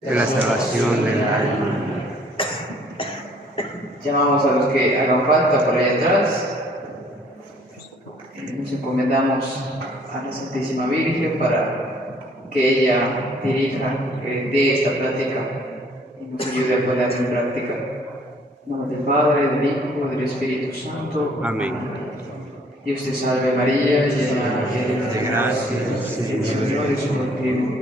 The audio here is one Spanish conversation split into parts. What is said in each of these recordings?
de la salvación del alma. Llamamos a los que hagan falta por ahí atrás. Nos encomendamos a la Santísima Virgen para que ella dirija, dé esta plática y nos ayude a ponerla en práctica. En nombre del Padre, del Hijo, del Espíritu Santo. Amén. Dios te salve María, llena eres de gracia, el Señor es contigo.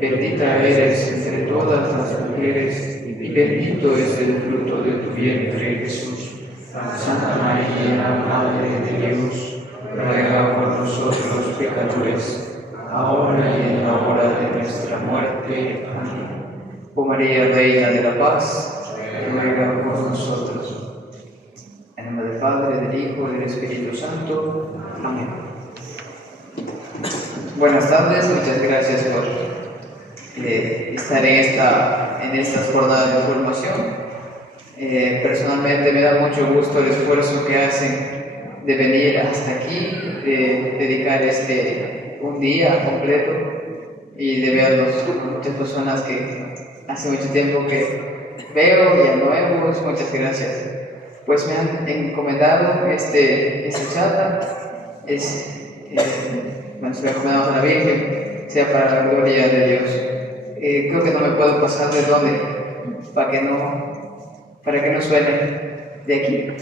Bendita eres entre todas las mujeres y bendito es el fruto de tu vientre, Jesús. Santa María, Madre de Dios, ruega por nosotros pecadores, ahora y en la hora de nuestra muerte. Amén. Oh María, Reina de la Paz, ruega por nosotros. En nombre del Padre, del Hijo y del Espíritu Santo. Amén. Buenas tardes, muchas gracias por estar en estas jornadas de formación. Personalmente me da mucho gusto el esfuerzo que hacen de venir hasta aquí, de dedicar un día completo y de verlos. Muchas personas que hace mucho tiempo que veo y a nuevos, muchas gracias. Pues me han encomendado esta charla, nos lo encomendamos a la Virgen, sea para la gloria de Dios. Creo que no me puedo pasar de dónde, para que no suene de aquí.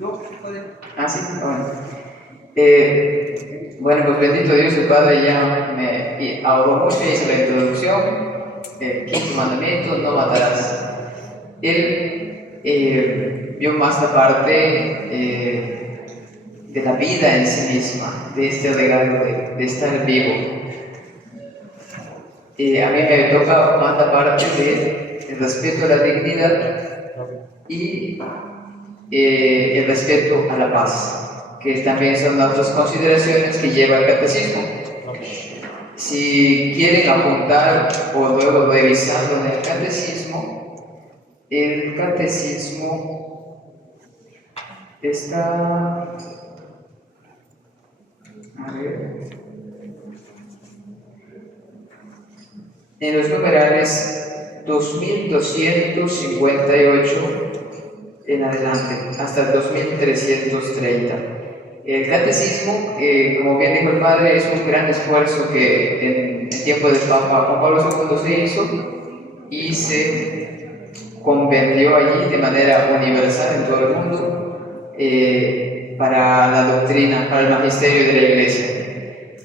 No, puede. Ah, sí, bueno, pues bendito Dios, el Padre ya me ahorró mucho y hizo la introducción. Quinto mandamiento, no matarás. Él vio más la parte de la vida en sí misma, de este regalo de estar vivo. A mí me toca más la parte del respeto a la dignidad y el respeto a la paz, que también son otras consideraciones que lleva el catecismo. Si quieren apuntar o luego revisarlo en el catecismo está, a ver, en los numerales 2258 en adelante, hasta el 2330. El catecismo, como bien dijo el Padre, es un gran esfuerzo que en el tiempo del Papa Juan Pablo II se hizo y se convirtió allí de manera universal en todo el mundo para la doctrina, para el magisterio de la Iglesia.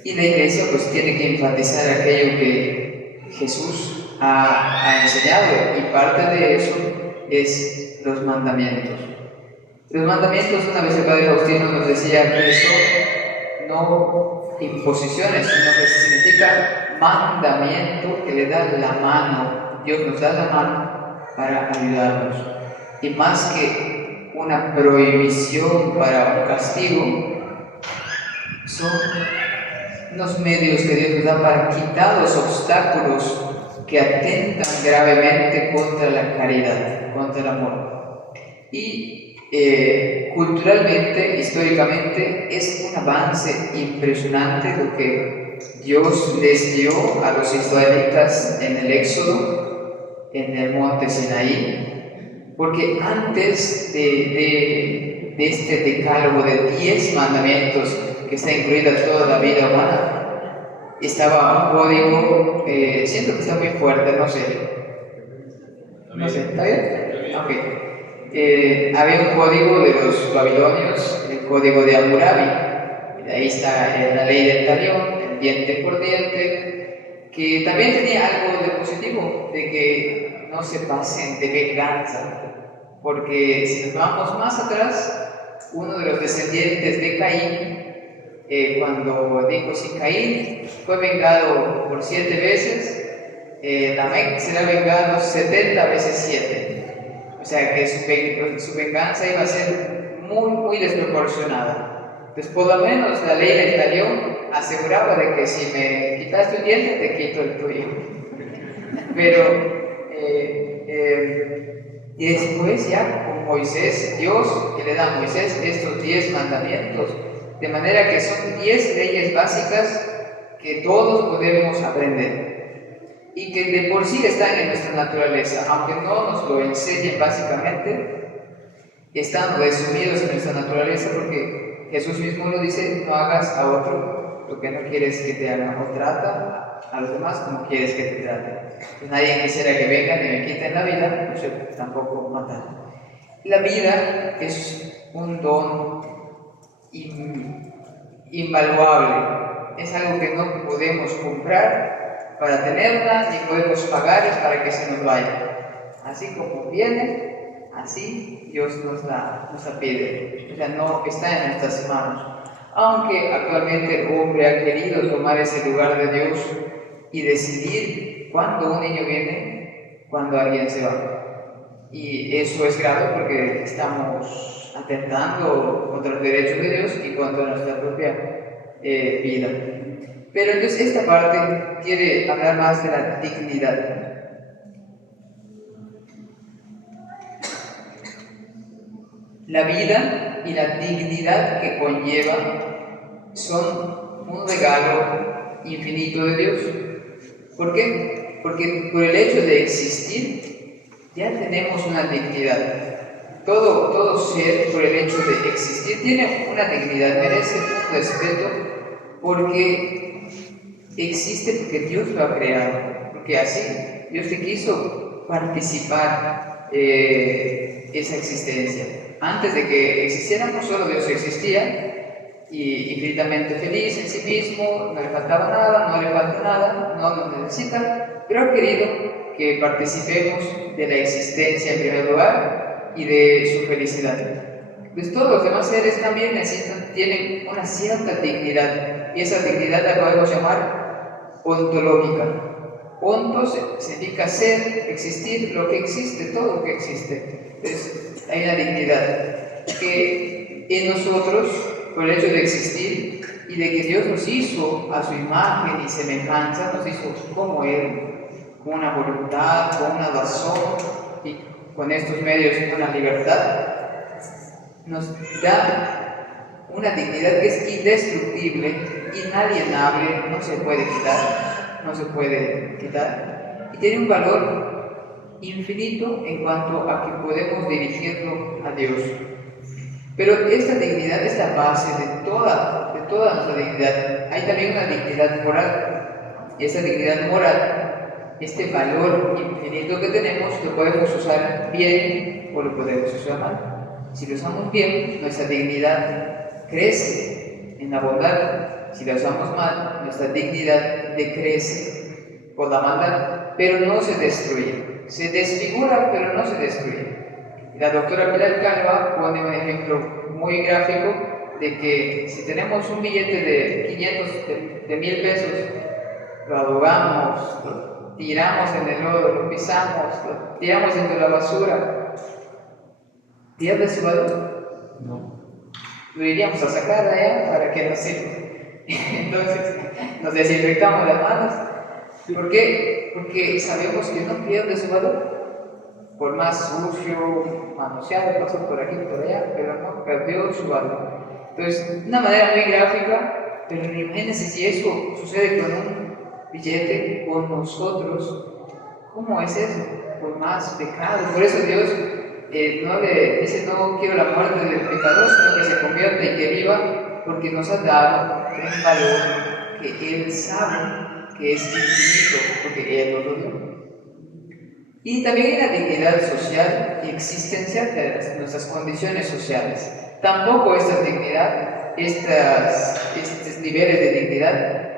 Y la Iglesia pues tiene que enfatizar aquello que Jesús ha enseñado, y parte de eso es los mandamientos. Los mandamientos, una vez el Padre Faustino nos decía que son no imposiciones, sino que significa mandamiento, que le da la mano. Dios nos da la mano para ayudarnos. Y más que una prohibición para un castigo, son los medios que Dios nos da para quitar los obstáculos que atentan gravemente contra la caridad, contra el amor. Y culturalmente, históricamente, es un avance impresionante lo que Dios les dio a los israelitas en el Éxodo, en el monte Sinaí, porque antes de este decálogo de 10 mandamientos que está incluida toda la vida humana, estaba un código, siento que está muy fuerte, no sé, ¿está bien? Ok. Había un código de los babilonios, el código de Hammurabi. Ahí está la ley del talión, el diente por diente, que también tenía algo de positivo, de que no se pasen de venganza, porque si nos vamos más atrás, uno de los descendientes de Caín, cuando dijo, si Caín fue vengado por 7 veces, Lamec será vengado 70 veces 7. O sea que su venganza iba a ser muy, muy desproporcionada. Entonces, por lo menos la ley del talión aseguraba de que si me quitaste un diente, te quito el tuyo. Pero, y después ya con Moisés, Dios que le da a Moisés estos 10 mandamientos, de manera que son 10 leyes básicas que todos podemos aprender. y que de por sí están en nuestra naturaleza, aunque no nos lo enseñen básicamente, están resumidos en nuestra naturaleza, porque Jesús mismo lo dice: no hagas a otro lo que no quieres que te hagan, o trata a los demás como quieres que te traten. Pues nadie quisiera que vengan y me quiten la vida, pues yo tampoco matar. La vida es un don invaluable, es algo que no podemos comprar para tenerla, ni podemos pagar para que se nos vaya. Así como viene, así Dios nos la pide. O sea, no está en nuestras manos. Aunque actualmente el hombre ha querido tomar ese lugar de Dios y decidir cuándo un niño viene, cuándo alguien se va. Y eso es grave porque estamos atentando contra los derechos de Dios y contra nuestra propia vida. Pero entonces esta parte quiere hablar más de la dignidad. La vida y la dignidad que conlleva son un regalo infinito de Dios. ¿Por qué? Porque por el hecho de existir ya tenemos una dignidad. Todo ser, por el hecho de existir, tiene una dignidad, merece un respeto, porque existe, porque Dios lo ha creado, porque así Dios te quiso participar esa existencia. Antes de que existiéramos, solo Dios existía, y infinitamente feliz en sí mismo, no le faltaba nada, no le falta nada, no nos necesita, pero ha querido que participemos de la existencia en primer lugar y de su felicidad. Pues todos los demás seres también tienen una cierta dignidad, y esa dignidad la podemos llamar ontológica. Ontos significa ser, existir, lo que existe, todo lo que existe. Entonces, hay una dignidad que en nosotros, por el hecho de existir y de que Dios nos hizo a su imagen y semejanza, nos hizo como Él, con una voluntad, con una razón y con estos medios una libertad, nos da una dignidad que es indestructible, inalienable, no se puede quitar, y tiene un valor infinito en cuanto a que podemos dirigirlo a Dios. Pero esta dignidad es la base de toda nuestra dignidad. Hay también una dignidad moral, y esa dignidad moral, este valor infinito que tenemos, lo podemos usar bien o lo podemos usar mal. Si lo usamos bien, nuestra dignidad crece en la bondad. Si lo usamos mal, nuestra dignidad decrece por la maldad, pero no se destruye. Se desfigura, pero no se destruye. La doctora Pilar Calva pone un ejemplo muy gráfico de que si tenemos un billete de 500, de 1000 pesos, lo adobamos, lo tiramos en el lodo, lo pisamos, lo tiramos dentro de la basura, ¿pierde su valor? No. Lo iríamos a sacar de allá para que nos sirva. Entonces, nos desinfectamos las manos. ¿Por qué? Porque sabemos que no pierde su valor. Por más sucio, manoseado, pasó por aquí y por allá, pero no perdió su valor. Entonces, de una manera muy gráfica, pero imagínense si eso sucede con un billete, con nosotros, ¿cómo es eso? Por más pecado. Por eso Dios no le dice: no quiero la muerte del pecador, sino que se convierta y que viva, porque nos ha dado un valor que Él sabe que es infinito, porque Él nos lo dio. Y también hay la dignidad social y existencial de nuestras condiciones sociales. Tampoco esta dignidad, estos niveles de dignidad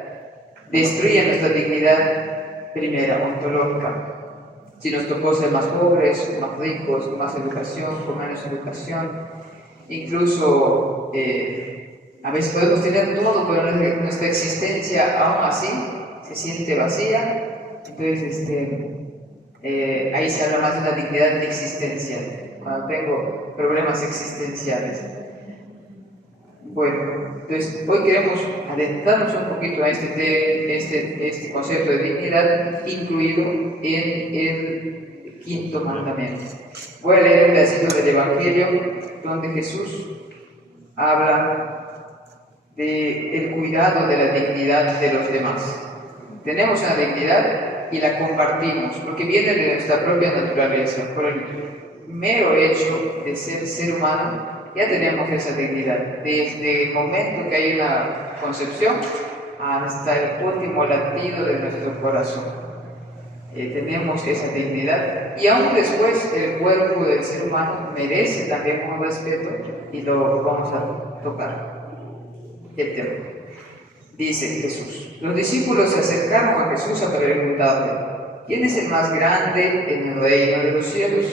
destruyen nuestra dignidad primera, ontológica. Si nos tocó ser más pobres, más ricos, con más educación, con menos educación, incluso a veces podemos tener todo, pero nuestra existencia aún así se siente vacía. Entonces, ahí se habla más de una dignidad existencial, cuando tengo problemas existenciales. Bueno, entonces hoy queremos adentrarnos un poquito a este concepto de dignidad incluido en el quinto mandamiento. Voy a leer un pedacito del Evangelio donde Jesús habla del cuidado de la dignidad de los demás. Tenemos una dignidad y la compartimos, porque viene de nuestra propia naturaleza. Por el mero hecho de ser humano, ya tenemos esa dignidad. Desde el momento que hay una concepción hasta el último latido de nuestro corazón. Tenemos esa dignidad, y aún después el cuerpo del ser humano merece también un respeto, y lo vamos a tocar el tema. Dice Jesús: los discípulos se acercaron a Jesús a preguntarle: ¿quién es el más grande en el reino de los cielos?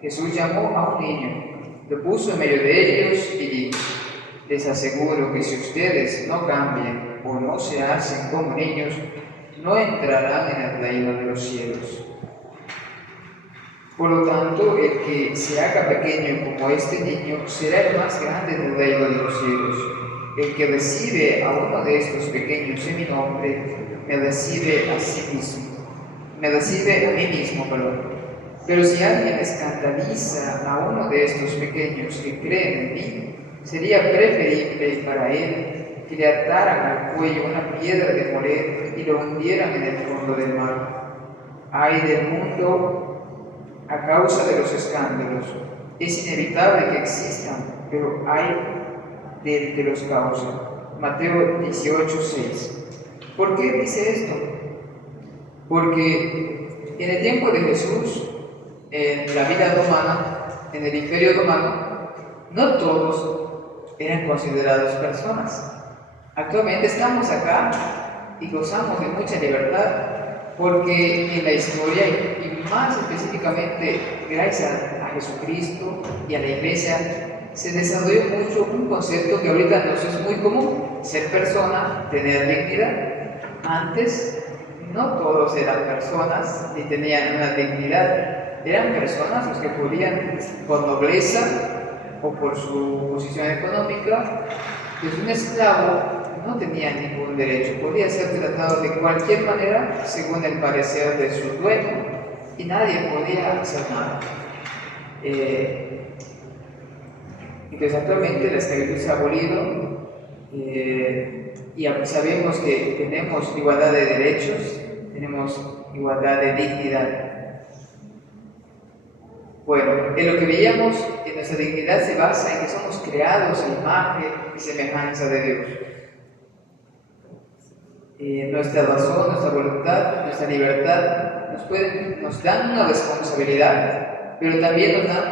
Jesús llamó a un niño, lo puso en medio de ellos y dijo: les aseguro que si ustedes no cambian o no se hacen como niños, no entrarán en el reino de los cielos. Por lo tanto, el que se haga pequeño como este niño será el más grande del reino de los cielos. El que recibe a uno de estos pequeños en mi nombre, me recibe a sí mismo. Me recibe a mí mismo, perdón. Pero si alguien escandaliza a uno de estos pequeños que creen en mí, sería preferible para él que le ataran al cuello una piedra de moler y lo hundieran en el fondo del mar. Ay del mundo a causa de los escándalos. Es inevitable que existan, pero ay del que los causa. Mateo 18:6. ¿Por qué dice esto? Porque en el tiempo de Jesús, en la vida romana, en el imperio romano, no todos eran considerados personas. Actualmente estamos acá y gozamos de mucha libertad porque en la historia, y más específicamente gracias a Jesucristo y a la Iglesia, se desarrolló mucho un concepto que ahorita nos es muy común: ser persona, tener dignidad. Antes no todos eran personas ni tenían una dignidad, eran personas los que podían, por nobleza o por su posición económica, pues un esclavo no tenía ningún derecho, podía ser tratado de cualquier manera según el parecer de su dueño y nadie podía hacer nada. Entonces actualmente la esclavitud se ha abolido, y sabemos que tenemos igualdad de derechos, tenemos igualdad de dignidad. Bueno, en lo que veíamos, en nuestra dignidad se basa en que somos creados a imagen y semejanza de Dios. Nuestra razón, nuestra voluntad, nuestra libertad nos dan una responsabilidad, pero también nos dan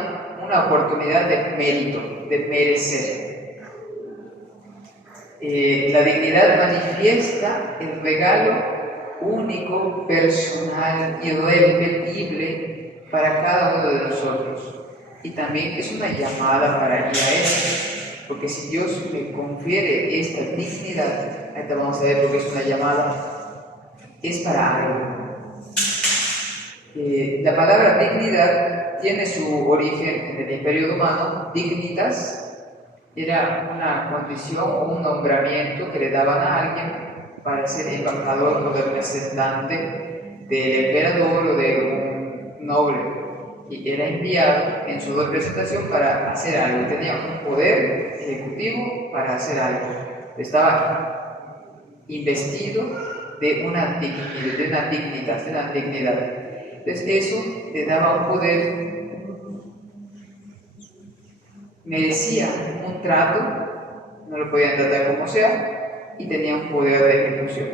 una oportunidad de mérito, de merecer. La dignidad manifiesta el regalo único, personal, irrepetible para cada uno de nosotros. Y también es una llamada para ir a Él, porque si Dios me confiere esta dignidad, ahorita vamos a ver lo que es una llamada, es para algo. La palabra dignidad tiene su origen en el Imperio Romano. Dignitas era una condición o un nombramiento que le daban a alguien para ser embajador o representante del emperador o de un noble, y era enviado en su representación para hacer algo. Tenía un poder ejecutivo para hacer algo. Estaba investido de una dignidad, Entonces eso le daba un poder, merecía un trato, no lo podían tratar como sea, y tenía un poder de ejecución.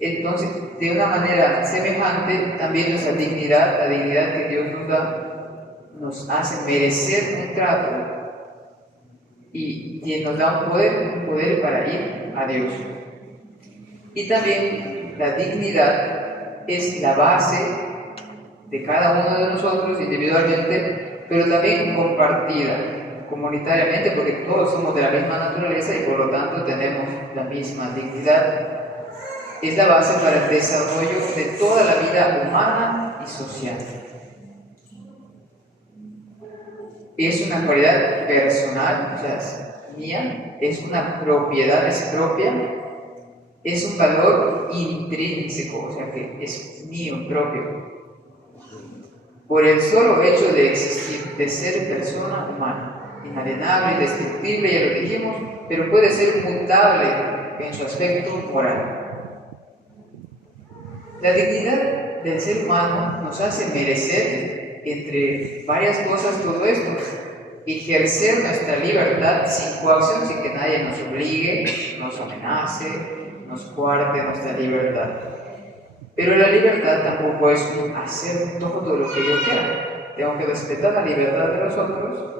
Entonces, de una manera semejante, también nuestra dignidad, la dignidad que Dios nos da, nos hace merecer un trato y nos da un poder para ir a Dios. Y también la dignidad es la base de cada uno de nosotros individualmente, pero también compartida comunitariamente, porque todos somos de la misma naturaleza y por lo tanto tenemos la misma dignidad. Es la base para el desarrollo de toda la vida humana y social. Es una cualidad personal, o sea, es mía, es una propiedad, es propia, es un valor intrínseco, o sea que es mío, propio. Por el solo hecho de existir, de ser persona humana, inalienable, indestructible, ya lo dijimos, pero puede ser mutable en su aspecto moral. La dignidad del ser humano nos hace merecer, entre varias cosas, todo esto. Ejercer nuestra libertad sin coacción, sin que nadie nos obligue, nos amenace, nos coarte nuestra libertad. Pero la libertad tampoco es hacer todo lo que yo quiera. Tengo que respetar la libertad de los otros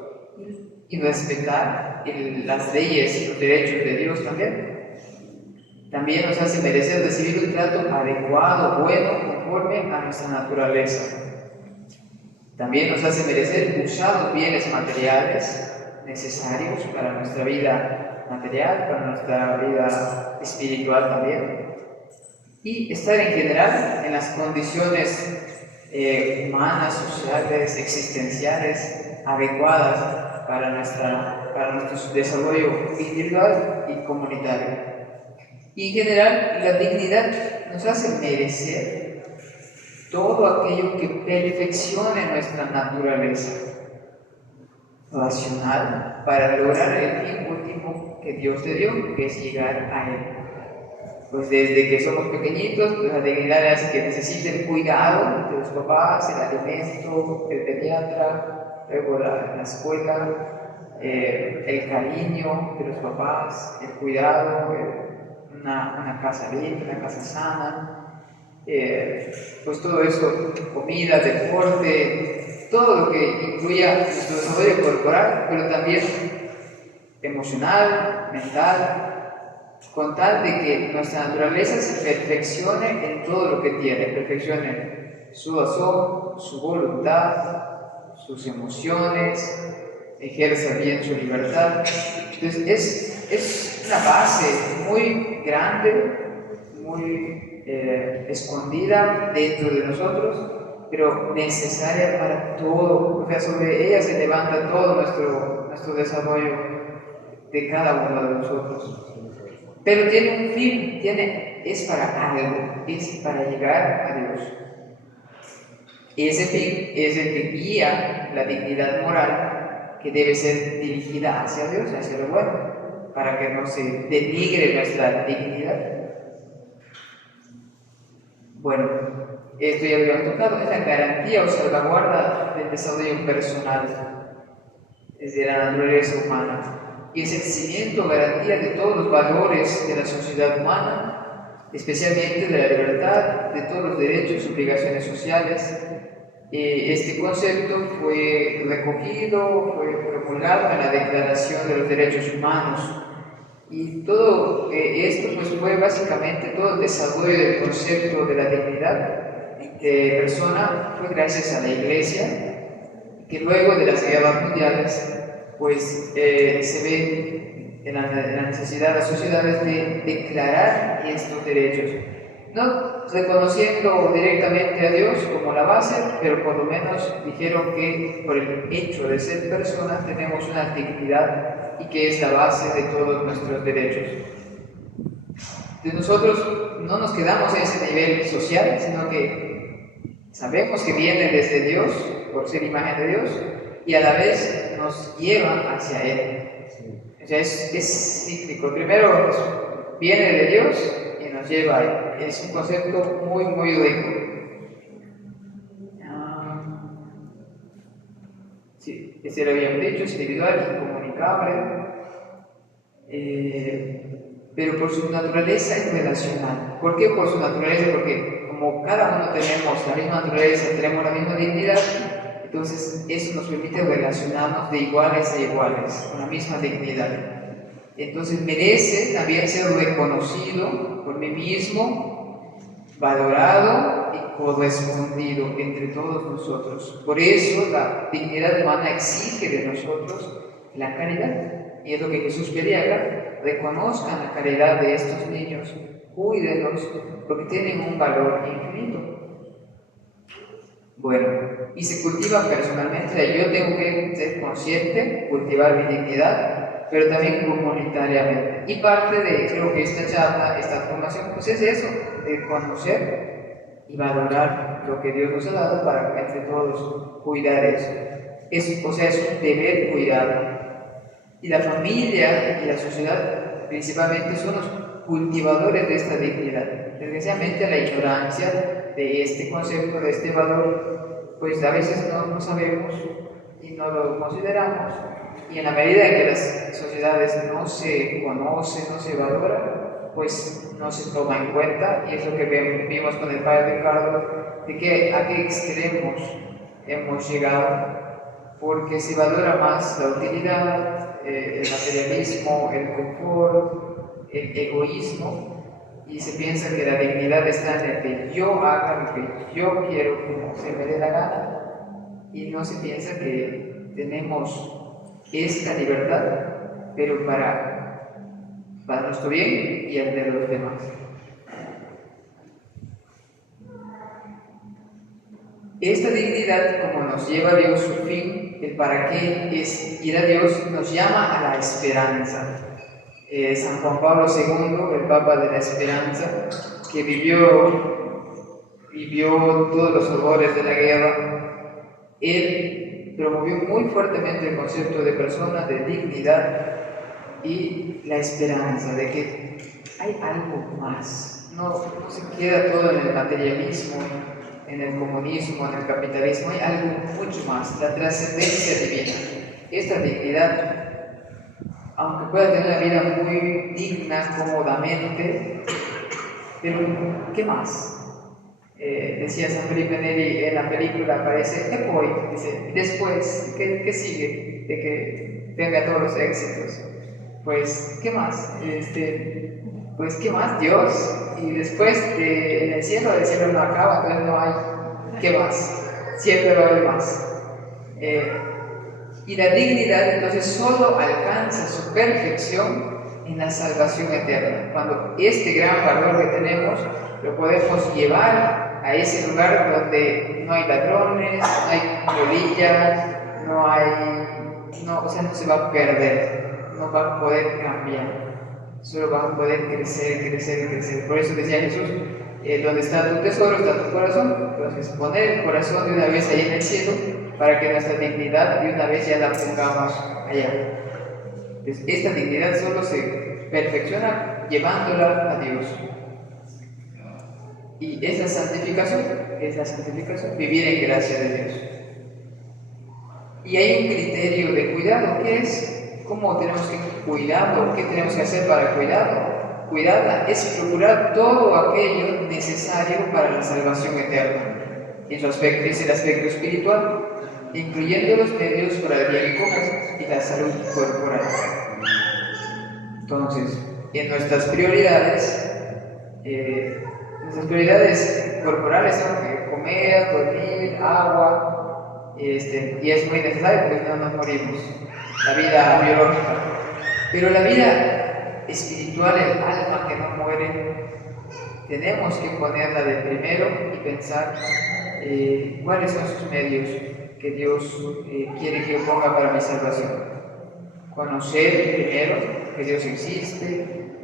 y respetar las leyes y los derechos de Dios también. También nos hace merecer recibir un trato adecuado, bueno, conforme a nuestra naturaleza. También nos hace merecer usar los bienes materiales necesarios para nuestra vida material, para nuestra vida espiritual también. Y estar en general en las condiciones humanas, sociales, existenciales, adecuadas para nuestro desarrollo individual y comunitario. Y en general, la dignidad nos hace merecer todo aquello que perfeccione nuestra naturaleza racional para lograr el fin último que Dios te dio, que es llegar a Él. Pues desde que somos pequeñitos, pues la dignidad hace que necesiten cuidado de los papás, el alimento, el pediatra, luego la escuela, el cariño de los papás, el cuidado, una casa limpia, una casa sana. Pues todo eso, comida, deporte, todo lo que incluya nuestro desarrollo corporal, pero también emocional, mental, con tal de que nuestra naturaleza se perfeccione en todo lo que tiene, perfeccione su razón, su voluntad, sus emociones, ejerza bien su libertad. Entonces es una base muy grande, muy escondida dentro de nosotros, pero necesaria para todo. O sea, sobre ella se levanta todo nuestro desarrollo de cada uno de nosotros. Pero tiene un fin, es para algo, es para llegar a Dios. Y ese fin es el que guía la dignidad moral que debe ser dirigida hacia Dios, hacia lo bueno, para que no se denigre nuestra dignidad. Bueno, esto ya lo habíamos tocado, es la garantía o salvaguarda del desarrollo personal desde la naturaleza humana y es el cimiento o garantía de todos los valores de la sociedad humana, especialmente de la libertad, de todos los derechos y obligaciones sociales. Este concepto fue recogido, fue promulgado en la Declaración de los Derechos Humanos. Y todo esto pues, fue básicamente todo el desarrollo del concepto de la dignidad de persona fue gracias a la Iglesia, que luego de las guerras mundiales pues se ve en la necesidad de las sociedades de declarar estos derechos, no reconociendo directamente a Dios como la base, pero por lo menos dijeron que por el hecho de ser personas tenemos una dignidad y que es la base de todos nuestros derechos. Entonces nosotros no nos quedamos en ese nivel social, sino que sabemos que viene desde Dios, por ser imagen de Dios, y a la vez nos lleva hacia Él. O sea, es cíclico. Primero viene de Dios y nos lleva a Él. Es un concepto muy, muy rico. Sí, ese lo habíamos dicho, es individual, incomunicable, pero por su naturaleza es relacional. ¿Por qué por su naturaleza? Porque como cada uno tenemos la misma naturaleza, tenemos la misma dignidad, entonces eso nos permite relacionarnos de iguales a iguales, con la misma dignidad. Entonces merece también ser reconocido por mí mismo, valorado y correspondido entre todos nosotros. Por eso la dignidad humana exige de nosotros la caridad. Y es lo que Jesús pedía acá: reconozcan la caridad de estos niños, cuídenlos, porque tienen un valor infinito. Bueno, y se cultiva personalmente. Yo tengo que ser consciente, cultivar mi dignidad, pero también comunitariamente. Y parte de, creo que esta charla, esta formación, pues es eso, de conocer y valorar lo que Dios nos ha dado para entre todos cuidar eso. O sea, es un deber cuidarlo. Y la familia y la sociedad principalmente son los cultivadores de esta dignidad. Desgraciadamente la ignorancia de este concepto, de este valor, pues a veces no sabemos y no lo consideramos. Y en la medida en que las sociedades no se conocen, no se valoran, pues no se toma en cuenta, y es lo que vimos con el padre Ricardo, de que a qué extremos hemos llegado, porque se valora más la utilidad, el materialismo, el confort, el egoísmo, y se piensa que la dignidad está en el que yo haga lo que yo quiero, como se me dé la gana, y no se piensa que tenemos esta libertad, pero para nuestro bien y el de los demás. Esta dignidad, como nos lleva a Dios su fin, el para qué es ir a Dios, nos llama a la esperanza. San Juan Pablo II, el Papa de la Esperanza, que vivió todos los horrores de la guerra, él promovió muy fuertemente el concepto de persona, de dignidad y la esperanza de que hay algo más. No se queda todo en el materialismo, en el comunismo, en el capitalismo, hay algo mucho más, la trascendencia divina. Esta dignidad, aunque pueda tener una vida muy digna, cómodamente, pero ¿qué más? Decía San Felipe Neri en la película, aparece Epoy, dice, después, ¿qué sigue de que tenga todos los éxitos? Pues, ¿qué más? Pues, ¿qué más? Dios, y después en el cielo no acaba, entonces no hay, ¿qué más? Siempre va a haber más. Y la dignidad entonces solo alcanza su perfección en la salvación eterna, cuando este gran valor que tenemos lo podemos llevar a ese lugar donde no hay ladrones, no hay polillas, no se va a perder, no va a poder cambiar, solo va a poder crecer. Por eso decía Jesús, donde está tu tesoro, está tu corazón. Entonces poner el corazón de una vez ahí en el cielo, para que nuestra dignidad de una vez ya la pongamos allá. Entonces, esta dignidad solo se perfecciona llevándola a Dios. Y es la santificación, vivir en gracia de Dios. Y hay un criterio de cuidado, que es cómo tenemos que cuidarlo, qué tenemos que hacer para cuidarla, es procurar todo aquello necesario para la salvación eterna. En su aspecto es el aspecto espiritual, incluyendo los medios para el bien común y la salud corporal. Entonces, en nuestras prioridades corporales son comer, dormir, agua, y es muy necesario porque no nos morimos, la vida biológica. Pero la vida espiritual, el alma que no muere, tenemos que ponerla de primero y pensar cuáles son sus medios que Dios quiere que yo ponga para mi salvación. Conocer primero que Dios existe,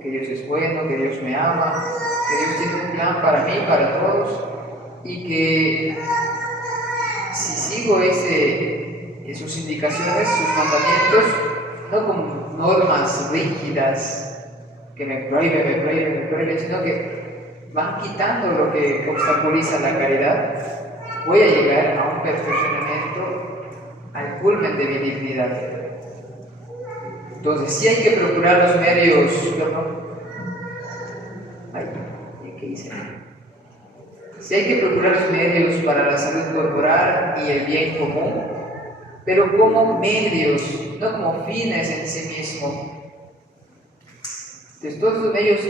que Dios es bueno, que Dios me ama, que Dios tiene un plan para mí, para todos, y que si sigo sus indicaciones, sus mandamientos, no como normas rígidas que me prohíben, sino que van quitando lo que obstaculiza la caridad, voy a llegar a un perfeccionamiento, al culmen de mi dignidad. Entonces, sí hay que procurar los medios. Sí hay que procurar los medios para la salud corporal y el bien común, pero como medios, no como fines en sí mismos. Entonces, todos los medios,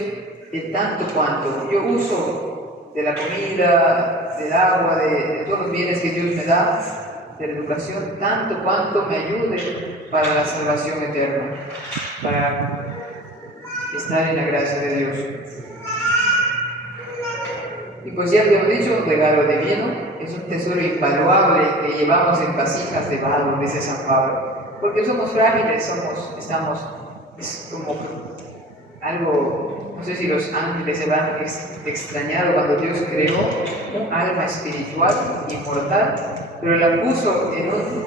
de tanto cuanto yo uso de la comida, del agua, de todos los bienes que Dios me da, de la educación, tanto cuanto me ayude para la salvación eterna, para estar en la gracia de Dios. Y pues ya habíamos dicho, un regalo divino es un tesoro invaluable que llevamos en vasijas de barro, dice San Pablo, porque somos frágiles, es como algo, no sé si los ángeles se van extrañado cuando Dios creó un alma espiritual, inmortal, pero la puso en un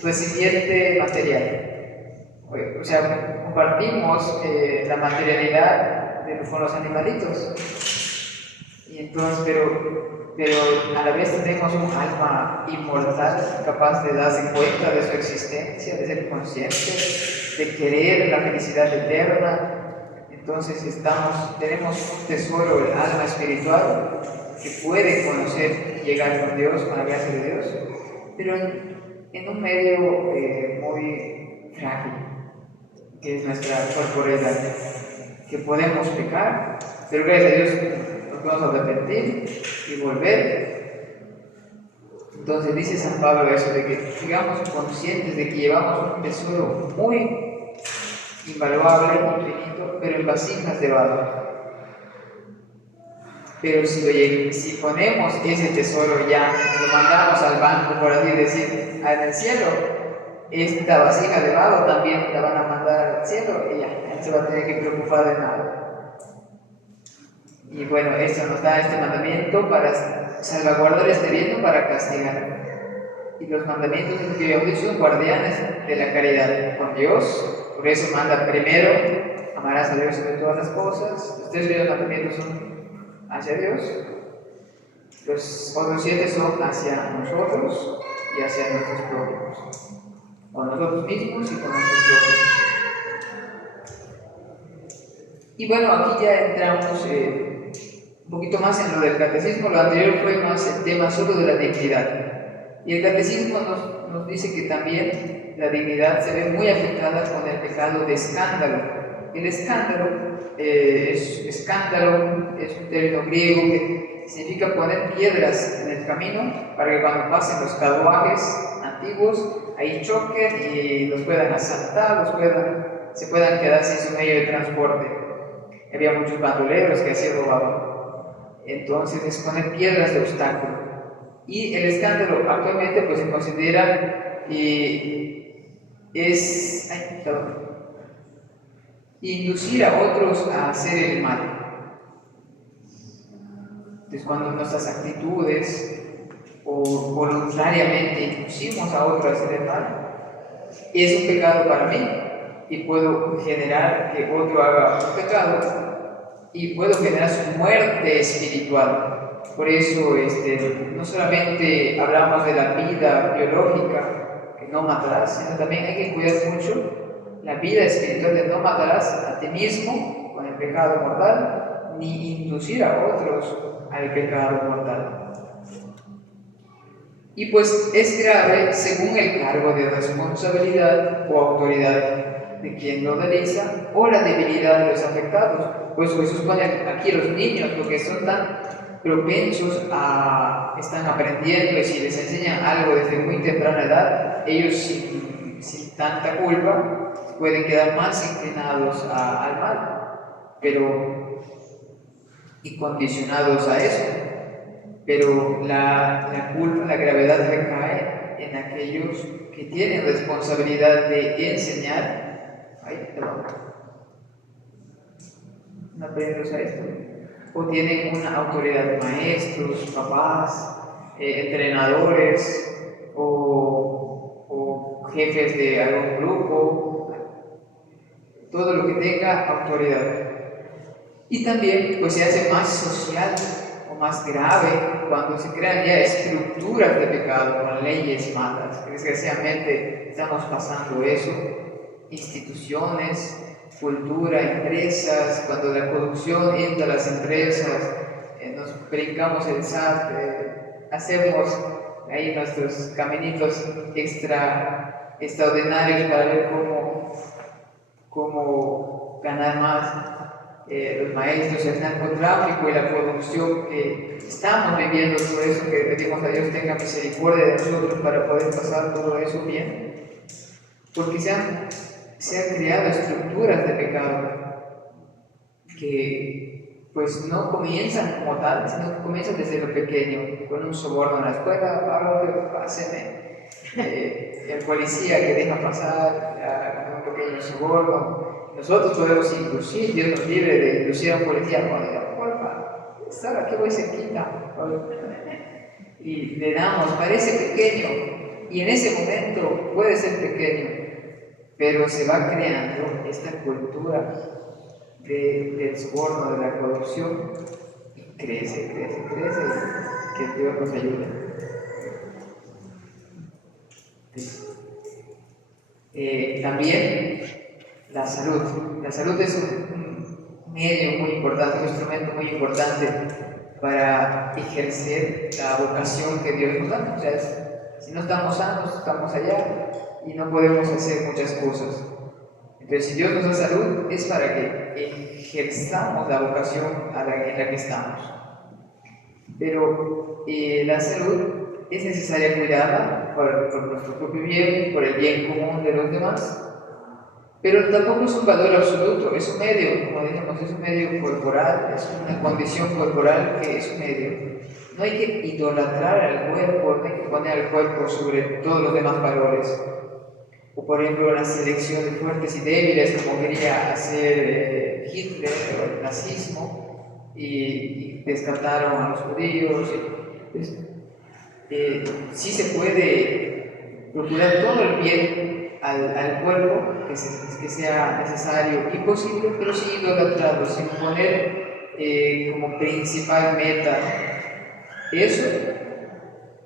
recipiente material. O sea, compartimos la materialidad con los animalitos. Y entonces, pero a la vez tenemos un alma inmortal capaz de darse cuenta de su existencia, de ser conscientes, de querer la felicidad eterna. Entonces tenemos un tesoro, el alma espiritual, que puede conocer y llegar con Dios, con la gracia de Dios, pero en un medio muy frágil, que es nuestra corporalidad, que podemos pecar, pero gracias a Dios nos podemos arrepentir y volver. Entonces dice San Pablo eso de que sigamos conscientes de que llevamos un tesoro muy invaluable, infinito, pero en vasijas de barro. Pero si ponemos ese tesoro ya, lo mandamos al banco, por así decir, en el cielo, esta vasija de barro también la van a mandar al cielo y ya, no se va a tener que preocupar de nada. Y bueno, esto nos da este mandamiento para salvaguardar este bien, para castigar. Y los mandamientos que habíamos dicho son guardianes de la caridad con Dios. Por eso manda primero, amarás a Dios sobre todas las cosas. Los 3 primeros mandamientos son hacia Dios. Los otros 7 son hacia nosotros y hacia nuestros prójimos. Con nosotros mismos y con nuestros prójimos. Y bueno, aquí ya entramos un poquito más en lo del catecismo. Lo anterior fue más el tema solo de la dignidad. Y el catecismo nos dice que también la dignidad se ve muy afectada con el pecado de escándalo. El escándalo es un término griego que significa poner piedras en el camino para que cuando pasen los carruajes antiguos, ahí choquen y los puedan asaltar, se puedan quedar sin su medio de transporte. Había muchos bandoleros que así robaban. Entonces es poner piedras de obstáculo. Y el escándalo actualmente pues se considera inducir a otros a hacer el mal. Entonces cuando nuestras actitudes o voluntariamente inducimos a otros a hacer el mal, es un pecado para mí y puedo generar que otro haga un pecado y puedo generar su muerte espiritual. Por eso no solamente hablamos de la vida biológica, que no matarás, sino también hay que cuidar mucho la vida espiritual de no matarás a ti mismo con el pecado mortal, ni inducir a otros al pecado mortal. Y pues es grave según el cargo de responsabilidad o autoridad de quien lo realiza o la debilidad de los afectados. Pues Jesús pone aquí a los niños, porque son tan propensos están aprendiendo, y si les enseñan algo desde muy temprana edad, ellos sin tanta culpa pueden quedar más inclinados al mal, y condicionados a eso. Pero la culpa, la gravedad recae en aquellos que tienen responsabilidad de enseñar. No aprendes a esto. O tienen una autoridad, maestros, papás, entrenadores o jefes de algún grupo, todo lo que tenga autoridad. Y también pues se hace más social o más grave cuando se crean ya estructuras de pecado con leyes malas. Desgraciadamente estamos pasando eso, instituciones, cultura, empresas, cuando la corrupción entra a las empresas, nos brincamos el SAT, hacemos ahí nuestros caminitos extraordinarios para ver cómo ganar más. Los maestros, el narcotráfico y la corrupción que estamos viviendo, todo eso, que pedimos a Dios tenga misericordia de nosotros para poder pasar todo eso bien, porque se han creado estructuras de pecado que pues no comienzan como tal, sino que comienzan desde lo pequeño, con un soborno en la escuela, páseme, el policía que deja pasar un pequeño soborno. Nosotros podemos inducir, Dios nos libre de inducir a un policía, porfa, estar aquí voy cerquita, y le damos, parece pequeño, y en ese momento puede ser pequeño, pero se va creando esta cultura del soborno, de la corrupción, crece, que Dios nos ayude. También la salud. La salud es un medio muy importante, un instrumento muy importante para ejercer la vocación que Dios nos da. O sea, si no estamos sanos, estamos allá y no podemos hacer muchas cosas. Entonces, si Dios nos da salud, es para que ejerzamos la vocación en la que estamos. Pero la salud es necesaria cuidarla por nuestro propio bien, por el bien común de los demás, pero tampoco es un valor absoluto, es un medio, como dijimos, es un medio corporal, es una condición corporal que es un medio. No hay que idolatrar al cuerpo, no hay que poner al cuerpo sobre todos los demás valores. O por ejemplo la selección de fuertes y débiles, como quería hacer Hitler o el nazismo, y descartaron a los judíos. Sí se puede procurar todo el bien al cuerpo que sea necesario y posible, pero sin idolatrarlo, sin poner como principal meta eso,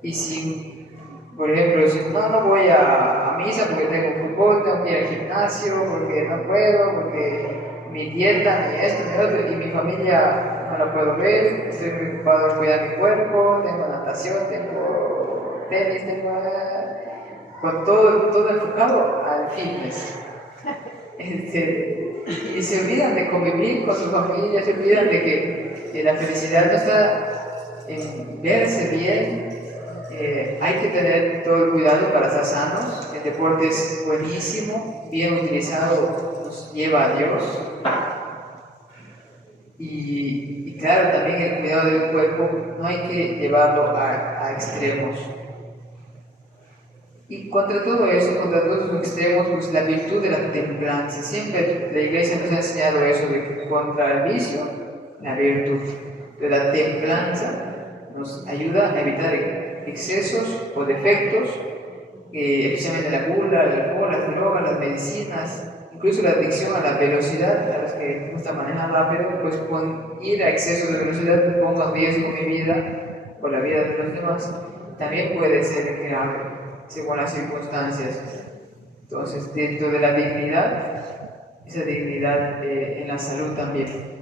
y sin, por ejemplo, decir, no voy a misa porque tengo fútbol, tengo que ir al gimnasio, porque no puedo, porque mi dieta, ni esto, ni otro, y mi familia no la puedo ver, estoy preocupado en cuidar mi cuerpo, tengo natación, tengo tenis, tengo con todo enfocado al fitness. Y se olvidan de convivir con su familia, se olvidan de que la felicidad no está en verse bien. Hay que tener todo el cuidado para estar sanos. El deporte es buenísimo, bien utilizado nos lleva a Dios. Y claro, también el cuidado del cuerpo no hay que llevarlo a extremos. Y contra todo eso, contra todos los extremos, pues la virtud de la templanza. Siempre la Iglesia nos ha enseñado eso, de que contra el vicio, la virtud de la templanza nos ayuda a evitar excesos o defectos, especialmente la gula, el alcohol, las drogas, las medicinas, incluso la adicción a la velocidad, a las que gusta manejar rápido, pues con ir a exceso de velocidad pongo en riesgo mi vida o la vida de los demás, también puede ser grave según las circunstancias. Entonces, dentro de la dignidad, esa dignidad en la salud también.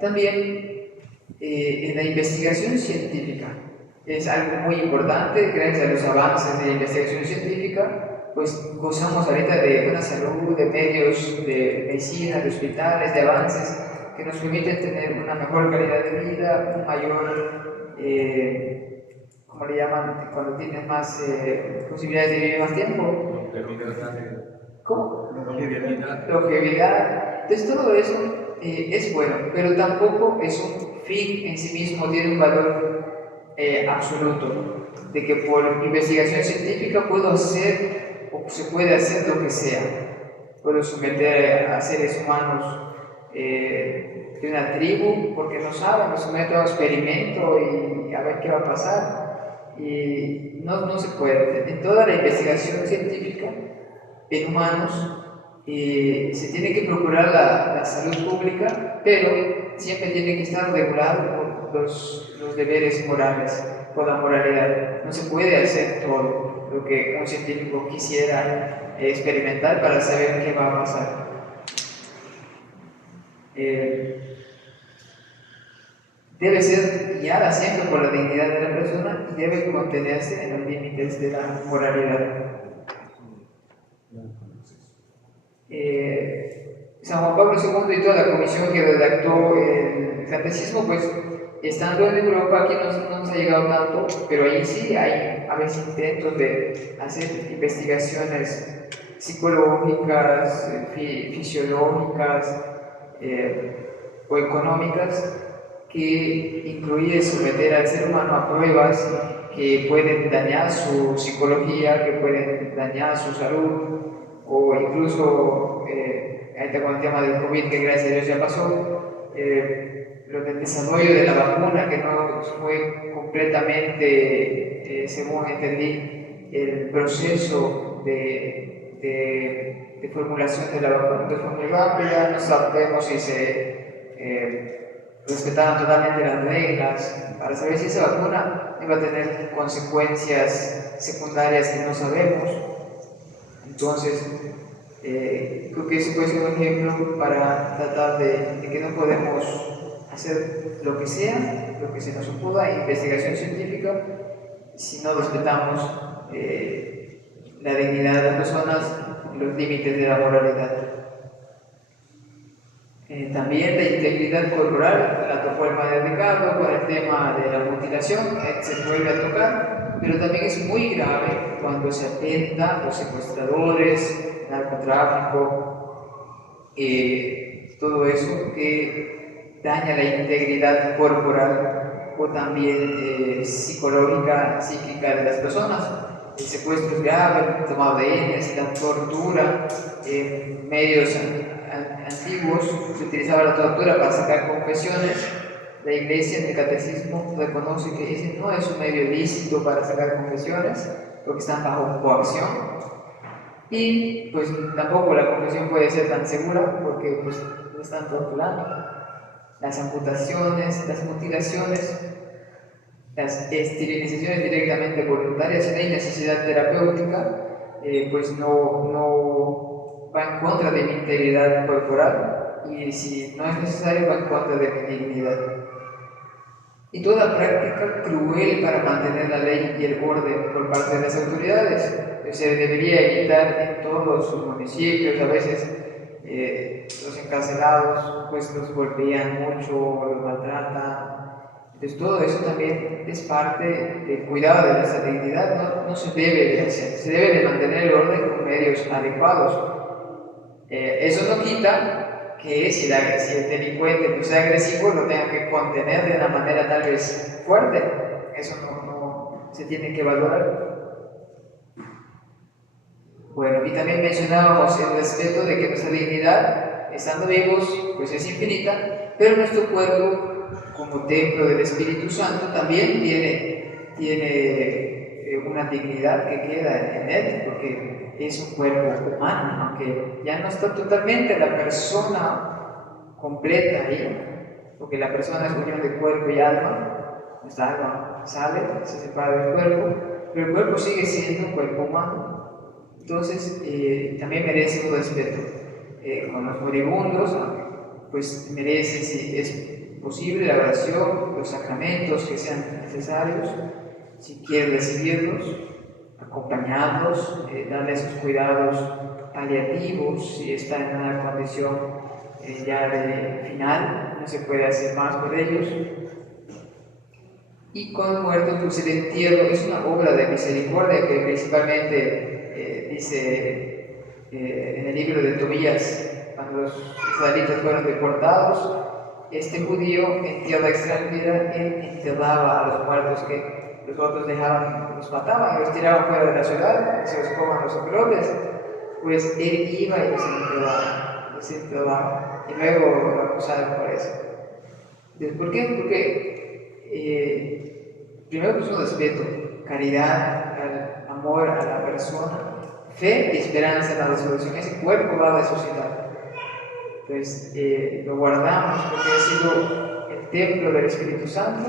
También en la investigación científica es algo muy importante. Gracias a los avances de la investigación científica, pues gozamos ahorita de una salud, de medios de medicina, de hospitales, de avances que nos permiten tener una mejor calidad de vida, un mayor ¿cómo le llaman? Cuando tienes más posibilidades de vivir más tiempo. ¿Cómo? Longevidad. Entonces todo eso es bueno, pero tampoco es un fin en sí mismo, tiene un valor absoluto, de que por investigación científica puedo hacer o se puede hacer lo que sea. Puedo someter a seres humanos de una tribu, porque no saben, los someto a un experimento y a ver qué va a pasar. Y no se puede. En toda la investigación científica en humanos se tiene que procurar la salud pública, pero siempre tiene que estar regulado por los deberes morales, por la moralidad. No se puede hacer todo lo que un científico quisiera experimentar para saber qué va a pasar. Debe ser guiada siempre por la dignidad de la persona y debe contenerse en los límites de la moralidad. San Juan Pablo II y toda la comisión que redactó el catecismo, pues estando en Europa, aquí no nos ha llegado tanto, pero ahí sí hay a veces intentos de hacer investigaciones psicológicas, fisiológicas o económicas, que incluye someter al ser humano a pruebas que pueden dañar su psicología, que pueden dañar su salud, o incluso, ahorita con el tema del COVID, que gracias a Dios ya pasó, lo del desarrollo de la vacuna, que no fue completamente, según entendí, el proceso de de formulación de la vacuna. Entonces, fue muy rápida, no sabemos si se respetaban totalmente las reglas, para saber si esa vacuna iba a tener consecuencias secundarias que no sabemos. Entonces, creo que eso puede ser un ejemplo para tratar de que no podemos hacer lo que sea, lo que se nos ocurra, investigación científica, si no respetamos la dignidad de las personas y los límites de la moralidad. También la integridad corporal, la tocó el padre Ricardo con el tema de la mutilación, se vuelve a tocar, pero también es muy grave cuando se atenta a los secuestradores, narcotráfico, todo eso que daña la integridad corporal o también psicológica, psíquica de las personas. El secuestro es grave, el tomado de rehenes, la tortura, medios antiguos se utilizaba la tortura para sacar confesiones. La Iglesia en el Catecismo reconoce que ese no es un medio lícito para sacar confesiones porque están bajo coacción, y pues tampoco la confesión puede ser tan segura porque pues no están torturando. Las amputaciones, las mutilaciones, las esterilizaciones directamente voluntarias, si no hay necesidad terapéutica, pues no va en contra de mi integridad corporal, y si no es necesario va en contra de mi dignidad. Y toda práctica cruel para mantener la ley y el orden por parte de las autoridades se debería evitar en todos sus municipios. A veces los encarcelados pues los golpean mucho, los maltratan. Entonces todo eso también es parte del cuidado de nuestra dignidad. No se debe de hacer, se debe de mantener el orden con medios adecuados. Eso no quita que si el delincuente pues, sea agresivo, lo tenga que contener de una manera tal vez fuerte. Eso no se tiene que valorar. Bueno, y también mencionábamos el respeto de que nuestra dignidad, estando vivos, pues es infinita, pero nuestro cuerpo, como templo del Espíritu Santo, también tiene una dignidad que queda en él, porque es un cuerpo humano, aunque ya no está totalmente la persona completa ahí, porque la persona es unión de cuerpo y alma, esta alma sale, se separa del cuerpo, pero el cuerpo sigue siendo un cuerpo humano. Entonces también merece un respeto con los moribundos, pues merece, si es posible, la oración, los sacramentos que sean necesarios, si quiere recibirlos, acompañarlos, darles sus cuidados paliativos, si está en una condición ya de final, no se puede hacer más por ellos. Y con muertos, pues el entierro es una obra de misericordia que principalmente dice en el libro de Tobías, cuando los israelitas fueron deportados, este judío en tierra extranjera, él enterraba a los muertos que los otros dejaban, los mataban y los tiraban fuera de la ciudad, se los coman los ocelotes. Pues él iba y los enterraba, y luego lo acusaron por eso. Entonces, ¿por qué? Porque primero pues un respeto, caridad, amor a la persona, fe y esperanza en la resurrección. Ese cuerpo va a resucitar. Entonces lo guardamos porque ha sido el templo del Espíritu Santo,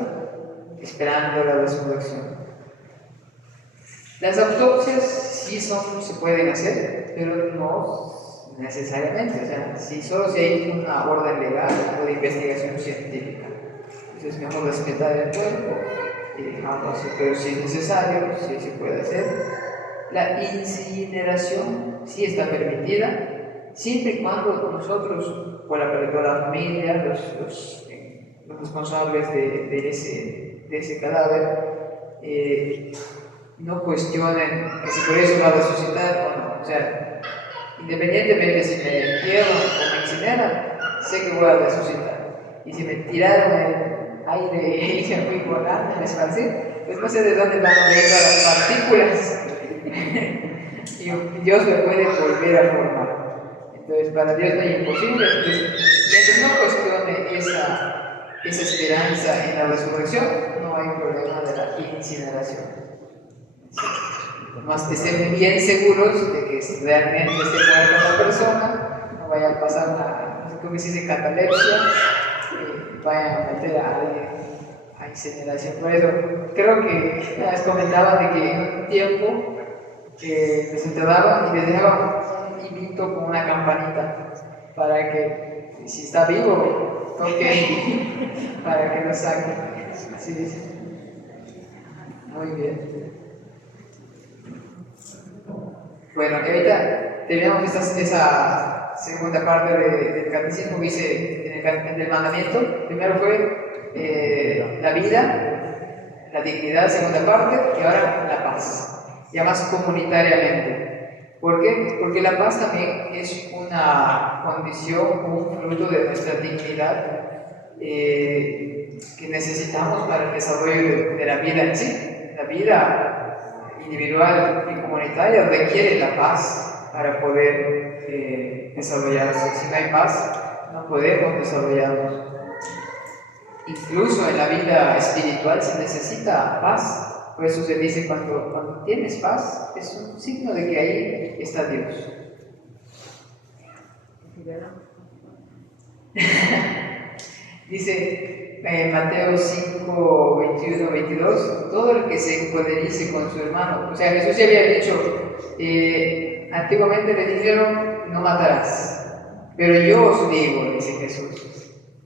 esperando la resurrección. Las autopsias sí se pueden hacer, pero no necesariamente. O sea, si solo se hay una orden legal o de investigación científica, entonces es mejor respetar el cuerpo y dejarlo así. Pero si es necesario, sí se puede hacer. La incineración sí está permitida, siempre y cuando nosotros, por la familia, los responsables de ese cadáver, no cuestionen que si por eso va a resucitar o no. O sea, independientemente si me entierran o me incineran, sé que voy a resucitar. Y si me tiraron el aire y me fui volando, me esparcí, pues no sé de dónde van a venir todas las partículas. Y Dios me puede volver a formar. Entonces, para Dios no hay imposibles. Mientras no cuestione esa esperanza en la resurrección, no hay problema de la incineración. más estén bien seguros de que si realmente esté muerta la persona, no vaya a pasar una, no sé cómo se dice, catalepsia, vayan a meter a alguien a incineración. Por eso, creo que una vez comentaban de que en un tiempo les enterraban y les dejaban un hilito con una campanita para que, si está vivo, toque para que lo saquen. Sí, sí. Muy bien. Bueno, ahorita terminamos esa segunda parte del catecismo que hice en el mandamiento. Primero fue la vida, la dignidad, segunda parte, y ahora la paz, ya más comunitariamente. ¿Por qué? Porque la paz también es una condición, un fruto de nuestra dignidad que necesitamos para el desarrollo de la vida en sí. La vida individual y comunitaria requiere la paz para poder desarrollarse. Si no hay paz, no podemos desarrollarnos. Incluso en la vida espiritual se necesita paz. Por eso se dice cuando tienes paz, es un signo de que ahí está Dios. Dice Mateo 5, 21, 22, todo el que se encolerice con su hermano. O sea, Jesús ya había dicho, antiguamente le dijeron, no matarás. Pero yo os digo, dice Jesús.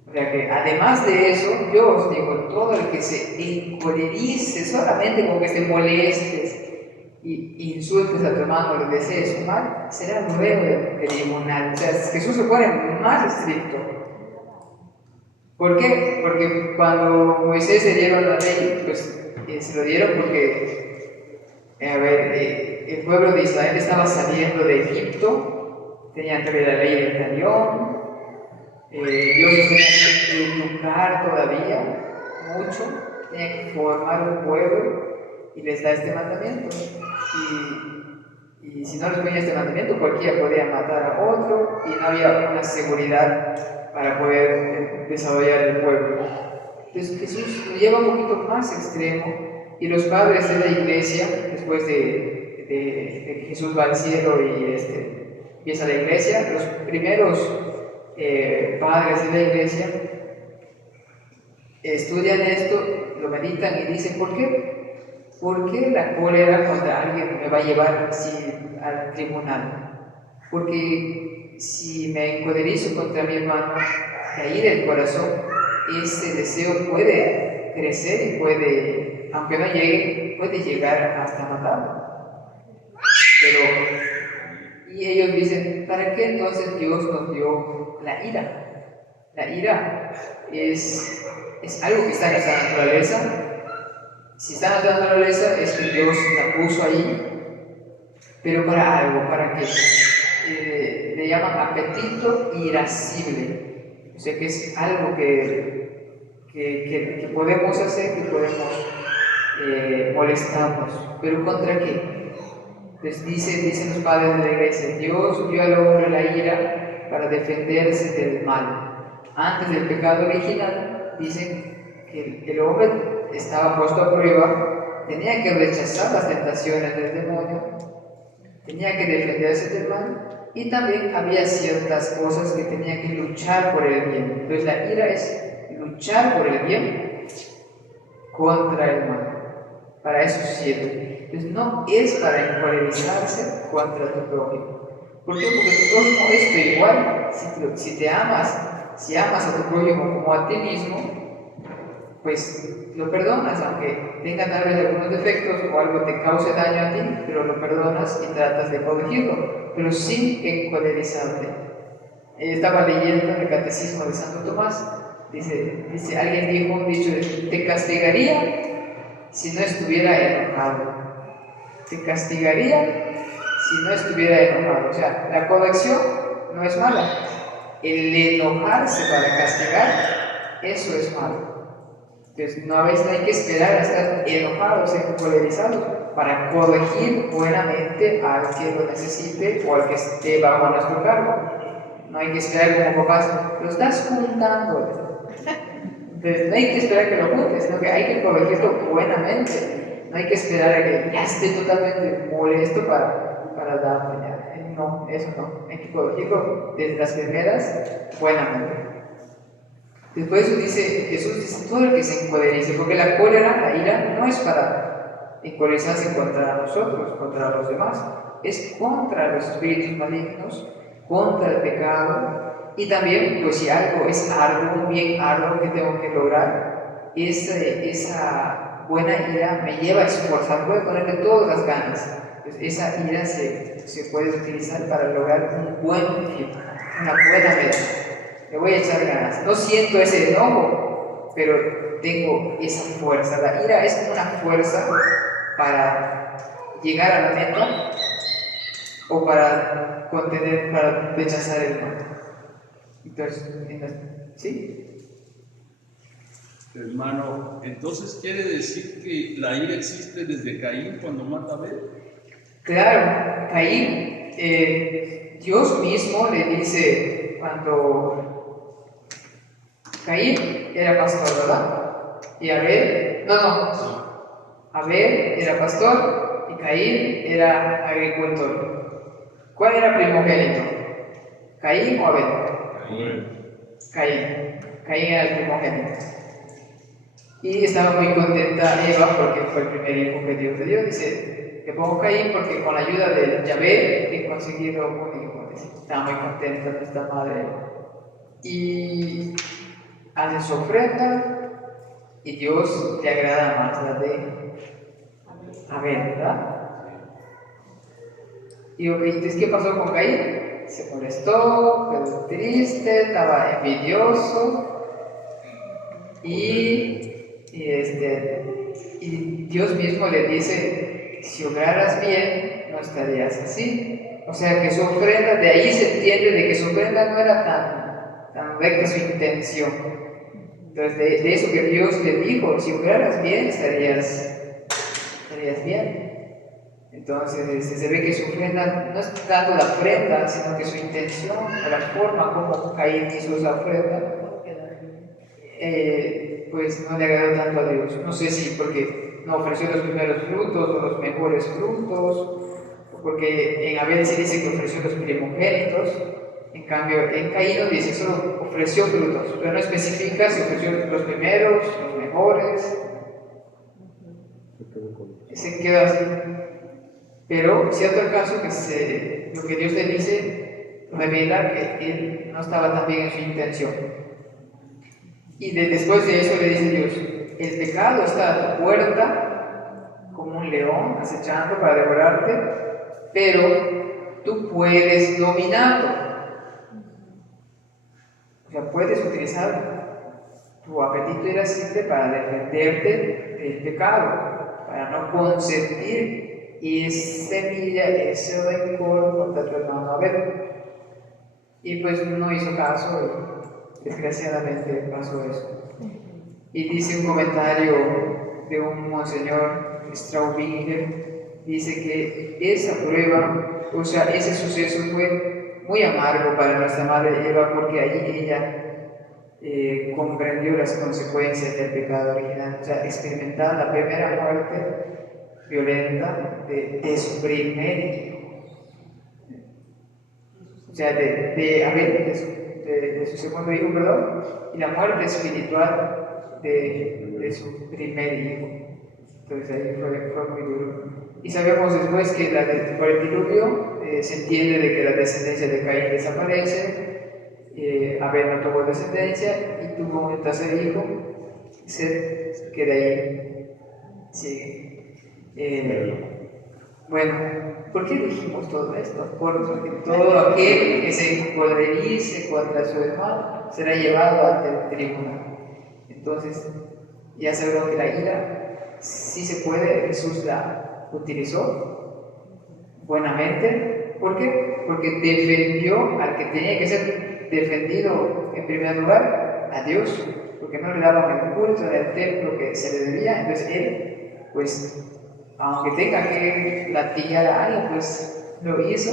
O sea que además de eso, yo os digo, todo el que se encolerice, solamente con que te molestes y insultes a tu hermano o le desees mal, será nuevo de tribunal. O sea, Jesús se pone más estricto. ¿Por qué? Porque cuando Moisés le dieron la ley, pues se lo dieron porque, el pueblo de Israel estaba saliendo de Egipto, tenían que ver la ley del talión, Dios los tenía que educar todavía mucho, tenía que formar un pueblo y les da este mandamiento. Y si no les ponía este mandamiento, cualquiera podía matar a otro y no había una seguridad para poder desarrollar el pueblo. Entonces Jesús lo lleva un poquito más extremo y los padres de la iglesia, después de que Jesús va al cielo y empieza la iglesia, los primeros padres de la iglesia estudian esto, lo meditan y dicen, ¿por qué la cólera contra alguien me va a llevar al tribunal? Porque si me encolerizo contra mi hermano, de ahí del corazón, ese deseo puede crecer y puede, aunque no llegue, puede llegar hasta matarlo. Y ellos dicen, ¿para qué entonces Dios nos dio la ira? La ira es algo que está en nuestra naturaleza. Si está en nuestra naturaleza es que Dios la puso ahí, pero para algo, para que le llaman apetito irascible. O sea que es algo que podemos hacer, que podemos molestarnos. ¿Pero contra qué? Pues dicen los padres de la iglesia, Dios dio al hombre la ira para defenderse del mal. Antes del pecado original, dicen que el hombre estaba puesto a prueba, tenía que rechazar las tentaciones del demonio, tenía que defenderse del mal y también había ciertas cosas que tenía que luchar por el bien. Entonces la ira es luchar por el bien contra el mal. Para eso sirve. Entonces no es para encolerizarse contra tu prójimo. ¿Por qué? Porque tu prójimo es tu igual. Si amas a tu prójimo como a ti mismo, pues lo perdonas, aunque tenga tal vez algunos defectos o algo te cause daño a ti, pero lo perdonas y tratas de corregirlo, pero sin encolerizarte. Estaba leyendo el Catecismo de Santo Tomás, dice alguien dijo un dicho, te castigaría si no estuviera enojado. Te castigaría si no estuviera enojado. O sea, la corrección no es mala. El enojarse para castigar, eso es malo. Entonces, no hay que esperar a estar enojados, encolerizados, para corregir buenamente al que lo necesite o al que esté bajo nuestro cargo. No hay que esperar como papás, lo estás juntando. Entonces, no hay que esperar que lo juntes, sino que hay que corregirlo buenamente. No no hay que esperar a que ya esté totalmente molesto para darte ya. No, eso no. Hay que corregirlo desde las primeras buenamente. Después Jesús dice, todo el que se encolerice, porque la cólera, la ira, no es para encolerizarse contra nosotros, contra los demás, es contra los espíritus malignos, contra el pecado, y también, pues si algo es algo, un bien algo que tengo que lograr, esa buena ira me lleva a esforzar, voy a ponerle todas las ganas. Pues esa ira se puede utilizar para lograr un buen fin, una buena meta. Le voy a echar ganas. No siento ese enojo, pero tengo esa fuerza. La ira es como una fuerza para llegar a la meta o para contener, para rechazar el mal. Entonces, ¿sí? Hermano, entonces quiere decir que la ira existe desde Caín cuando mata a Abel. Claro, Caín, Dios mismo le dice cuando Caín era pastor, ¿verdad? Y Abel, Abel era pastor y Caín era agricultor. ¿Cuál era primogénito? ¿Caín o Abel? Caín era el primogénito. Y estaba muy contenta Eva porque fue el primer hijo que Dios le dio. Dice, te pongo Caín porque con la ayuda de Yahvé he conseguido un hijo. Dice, estaba muy contenta nuestra madre. Y hace su ofrenda y Dios le agrada más la de Abel, ¿verdad? Y entonces, ¿qué pasó con Caín? Se molestó, quedó triste, estaba envidioso y Dios mismo le dice, si obraras bien, no estarías así. O sea que su ofrenda, de ahí se entiende de que su ofrenda no era tan recta su intención. Entonces, de eso que Dios le dijo, si obraras bien, estarías bien. Entonces, se ve que su ofrenda no es tanto la ofrenda, sino que su intención, o la forma como Caín hizo esa ofrenda, pues no le agradó tanto a Dios. No sé si porque no ofreció los primeros frutos o los mejores frutos, porque en Abel se dice que ofreció los primogénitos. En cambio, en Caín no dice, solo ofreció frutos, pero no especifica si ofreció los primeros, los mejores. Se quedó así. Pero cierto el caso que lo que Dios le dice revela que él no estaba tan bien en su intención. Y después de eso le dice Dios, el pecado está a tu puerta como un león acechando para devorarte, pero tú puedes dominarlo. O sea, puedes utilizar tu apetito irascible para defenderte del pecado, para no consentir esa semilla, ese rencor contra tu hermano Abel. Y pues no hizo caso y desgraciadamente pasó eso. Y dice un comentario de un monseñor Straubinger, dice que esa prueba, o sea, ese suceso fue muy amargo para nuestra madre Eva, porque allí ella comprendió las consecuencias del pecado original, o sea, experimentar la primera muerte violenta de su primer hijo, o sea, de su segundo hijo, perdón, y la muerte espiritual de su primer hijo. Entonces ahí fue muy duro. Y sabemos después que por el diluvio se entiende de que la descendencia de Caín desaparece, Abel no tuvo descendencia y tuvo un tercer hijo, Set, que de ahí sigue. Bueno, ¿por qué dijimos todo esto? Porque todo aquel que se encolerice contra su hermano será llevado ante el tribunal. Entonces, ya sabemos que la ira sí se puede, Jesús la utilizó buenamente. ¿Por qué? Porque defendió al que tenía que ser defendido en primer lugar, a Dios, porque no le daban el culto en el templo que se le debía. Entonces él, pues, aunque tenga que latigar a alguien, pues lo hizo,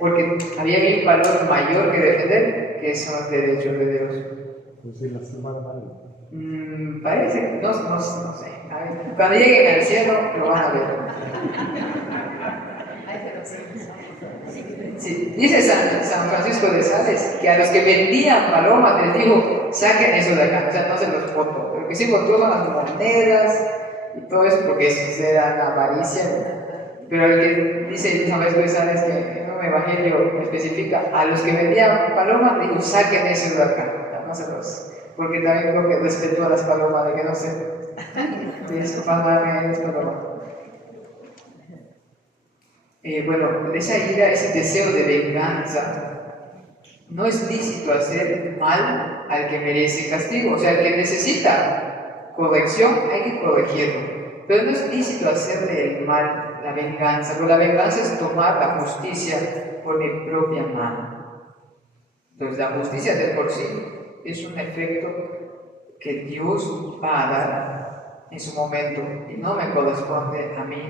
porque había un valor mayor que defender, que son los derechos de Dios. Pues sí, la semana mal. Parece, no sé. A ver, cuando lleguen al cielo lo van a ver. Sí, dice San Francisco de Sales que a los que vendían palomas les dijo, saquen eso de acá, o sea, no se los foto. Pero que sí contó son las monedas y todo eso, porque eso se da la avaricia. Pero el que dice San Francisco de Sales que en un evangelio especifica, a los que vendían palomas les dijo, saquen eso de acá, no se los. Porque también creo que respetó a las palomas de que no se desfaman las palomas. Bueno, esa ira, ese deseo de venganza, no es lícito hacer mal al que merece castigo. O sea, al que necesita corrección, hay que corregirlo. Pero no es lícito hacerle el mal, la venganza, porque la venganza es tomar la justicia por mi propia mano. Entonces, la justicia de por sí es un efecto que Dios va a dar en su momento y no me corresponde a mí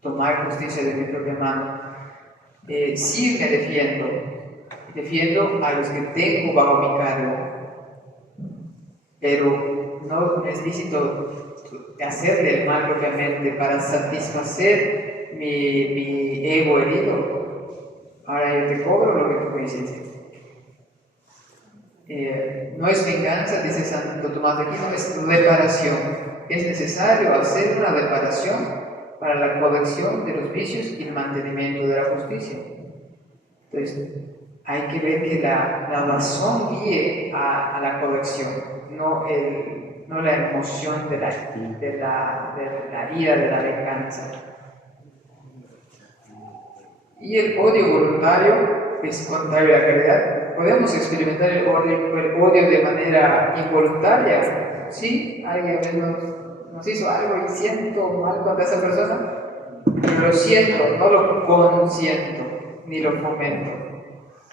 tomar justicia de mi propia mano. Sí me defiendo a los que tengo bajo mi cargo, pero no es lícito hacerle el mal propiamente para satisfacer mi ego herido. Ahora yo te cobro lo que tú me hiciste. No es venganza, dice Santo Tomás de Aquino, es reparación. Es necesario hacer una reparación para la corrección de los vicios y el mantenimiento de la justicia. Entonces, hay que ver que la razón guíe a la corrección, no la emoción de la ira, de la venganza. Y el odio voluntario es contrario a la caridad. Podemos experimentar el odio de manera involuntaria. Sí, alguien nos hizo algo y siento mal contra esa persona, pero lo siento, no lo consiento ni lo fomento.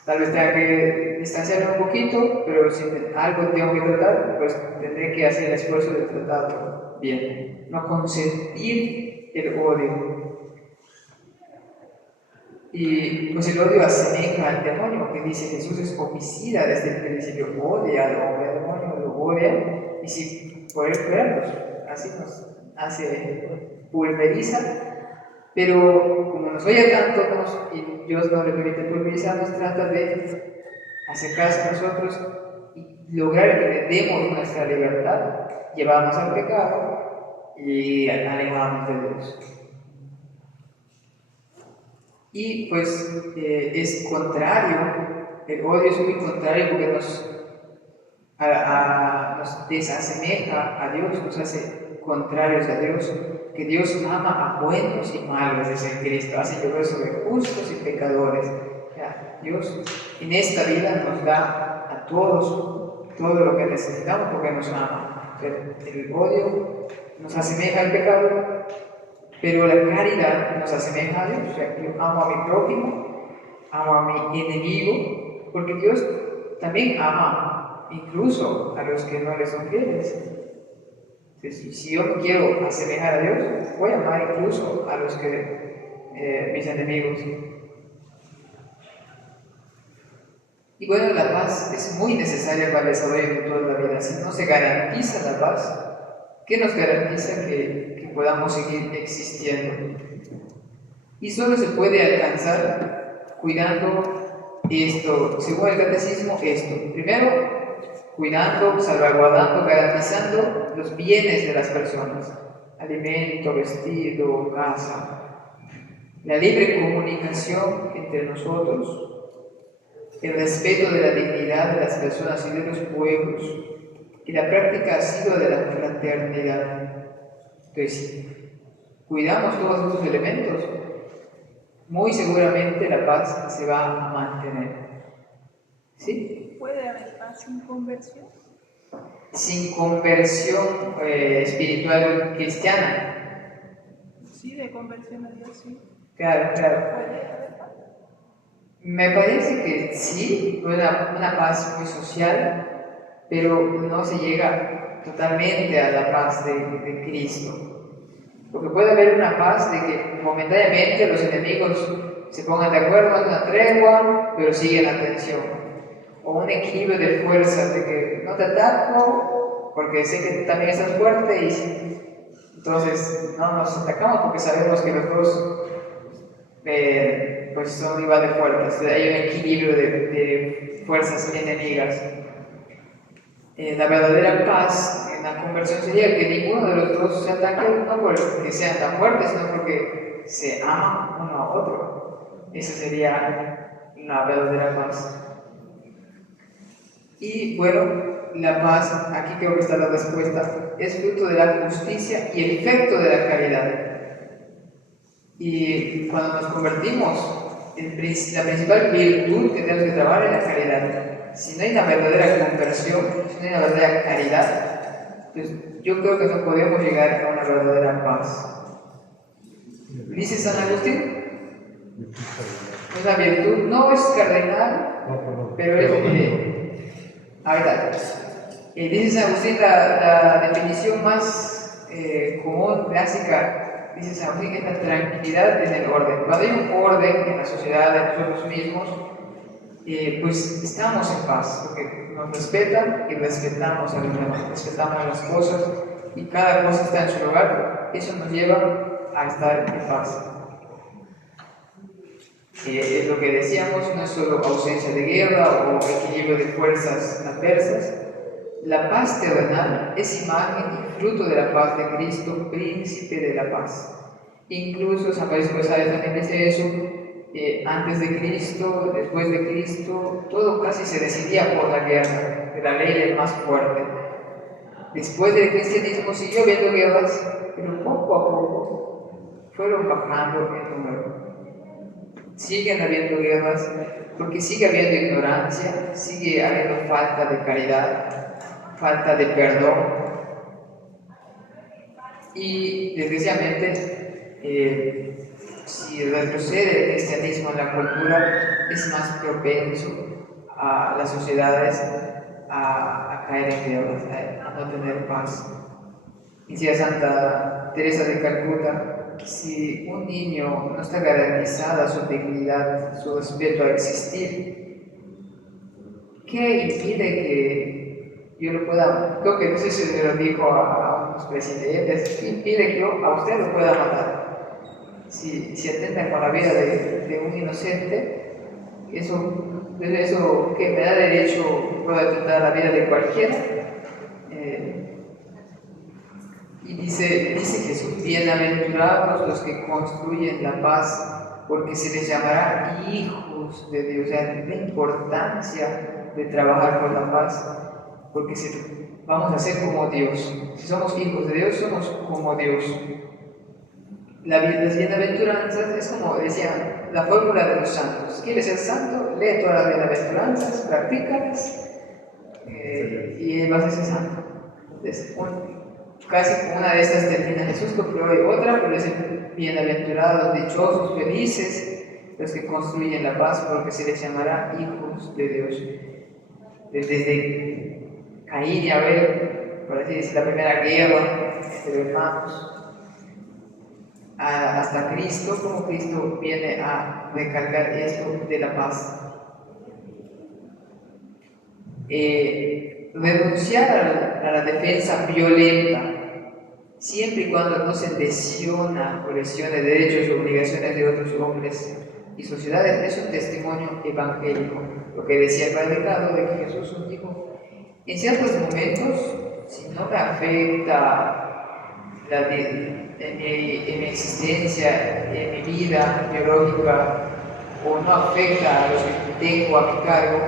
Tal vez tenga que distanciarme un poquito, pero si algo tengo que tratar, pues tendré que hacer el esfuerzo de tratarlo bien. No consentir el odio. Y pues el odio asemeja al demonio, que dice Jesús es homicida desde el principio, odia al hombre, el demonio lo odia, y si por él fuera, pues así nos hace, pulveriza, pero como nos oye tanto y Dios no le permite pulverizarnos, trata de acercarse a nosotros y lograr que le demos nuestra libertad, llevarnos al pecado y alejarnos de Dios. Y pues es contrario, el odio es muy contrario porque nos desasemeja a Dios, nos hace contrarios a Dios, que Dios ama a buenos y malos, dice Cristo, hace llover sobre justos y pecadores. Dios en esta vida nos da a todos todo lo que necesitamos porque nos ama. El odio nos asemeja al pecado, pero la caridad nos asemeja a Dios. O sea, yo amo a mi prójimo, amo a mi enemigo, porque Dios también ama incluso a los que no le son fieles. Entonces, si yo me quiero asemejar a Dios, voy a amar incluso a los que mis enemigos. Y bueno, la paz es muy necesaria para el desarrollo de toda la vida. Si no se garantiza la paz, ¿qué nos garantiza que podamos seguir existiendo? Y solo se puede alcanzar cuidando esto, según el catecismo, esto. Primero, cuidando, salvaguardando, garantizando los bienes de las personas. Alimento, vestido, casa. La libre comunicación entre nosotros. El respeto de la dignidad de las personas y de los pueblos. Y la práctica asidua de la fraternidad. Entonces, cuidamos todos estos elementos, muy seguramente la paz se va a mantener. ¿Sí? ¿Puede haber paz sin conversión? Sin conversión espiritual cristiana. Sí, de conversión a Dios, sí. Claro. ¿Puede haber paz? Me parece que sí, una paz muy social, pero no se llega totalmente a la paz de Cristo. Porque puede haber una paz de que momentáneamente los enemigos se pongan de acuerdo, hacen una tregua, pero siguen la tensión. O un equilibrio de fuerzas, de que no te ataco, porque sé que tú también estás fuerte y entonces no nos atacamos porque sabemos que los dos pues son igual de fuertes, hay un equilibrio de fuerzas enemigas. La verdadera paz en la conversión sería que ninguno de los dos se ataque, no porque sean tan fuertes, sino porque se aman uno a otro. Esa sería la verdadera paz. Y bueno, la paz, aquí creo que está la respuesta, es fruto de la justicia y el efecto de la caridad. Y cuando nos convertimos, la principal virtud que tenemos que trabajar es la caridad. Si no hay una verdadera conversión, si no hay una verdadera caridad, pues yo creo que no podemos llegar a una verdadera paz. Dice San Agustín, es una virtud, no es cardenal, pero es ahorita. Dice San Agustín la definición más común, clásica, dice San Agustín, es la tranquilidad en el orden. Cuando hay un orden en la sociedad, en nosotros mismos, pues estamos en paz, porque nos respetan y respetamos a los demás, respetamos las cosas y cada cosa está en su lugar. Eso nos lleva a estar en paz. Es lo que decíamos, no es solo ausencia de guerra o equilibrio de fuerzas adversas. La paz terrenal es imagen y fruto de la paz de Cristo, príncipe de la paz. Incluso San Francisco de Sales también dice eso. Antes de Cristo, después de Cristo, todo casi se decidía por la guerra, de la ley del más fuerte. Después del cristianismo siguió habiendo guerras, pero poco a poco fueron bajando en número. Siguen habiendo guerras porque sigue habiendo ignorancia, sigue habiendo falta de caridad, falta de perdón. Y desgraciadamente, si retrocede el cristianismo en la cultura, es más propenso a las sociedades a caer en guerras, a no tener paz. Decía Santa Teresa de Calcuta, si un niño no está garantizada su dignidad, su respeto a existir, ¿qué impide que yo lo pueda, creo que no sé si se lo dijo a unos presidentes, ¿qué impide que yo a usted lo pueda matar? Si atentan con la vida de un inocente, eso que me da derecho, puedo atentar la vida de cualquiera. Y dice Jesús, bienaventurados los que construyen la paz, porque se les llamará hijos de Dios. O sea, la importancia de trabajar por la paz, porque vamos a ser como Dios. Si somos hijos de Dios, somos como Dios. Las bienaventuranzas es como decían, la fórmula de los santos. ¿Quieres ser santo? Lee todas las bienaventuranzas, practícalas y vas a ser santo. Entonces, casi como una de estas termina Jesús, porque otra, pero es bienaventurados, dichosos, felices, los que construyen la paz, porque se les llamará hijos de Dios. Desde Caín y Abel, por así decir, la primera guerra entre hermanos, hasta Cristo, como Cristo viene a recalcar esto de la paz. Renunciar a la defensa violenta, siempre y cuando no se lesiona o lesione derechos y obligaciones de otros hombres y sociedades, es un testimonio evangélico. Lo que decía el Padre Ricardo, de que Jesús nos dijo, en ciertos momentos, si no me afecta en mi existencia, en mi vida biológica, o no afecta a los que tengo a mi cargo,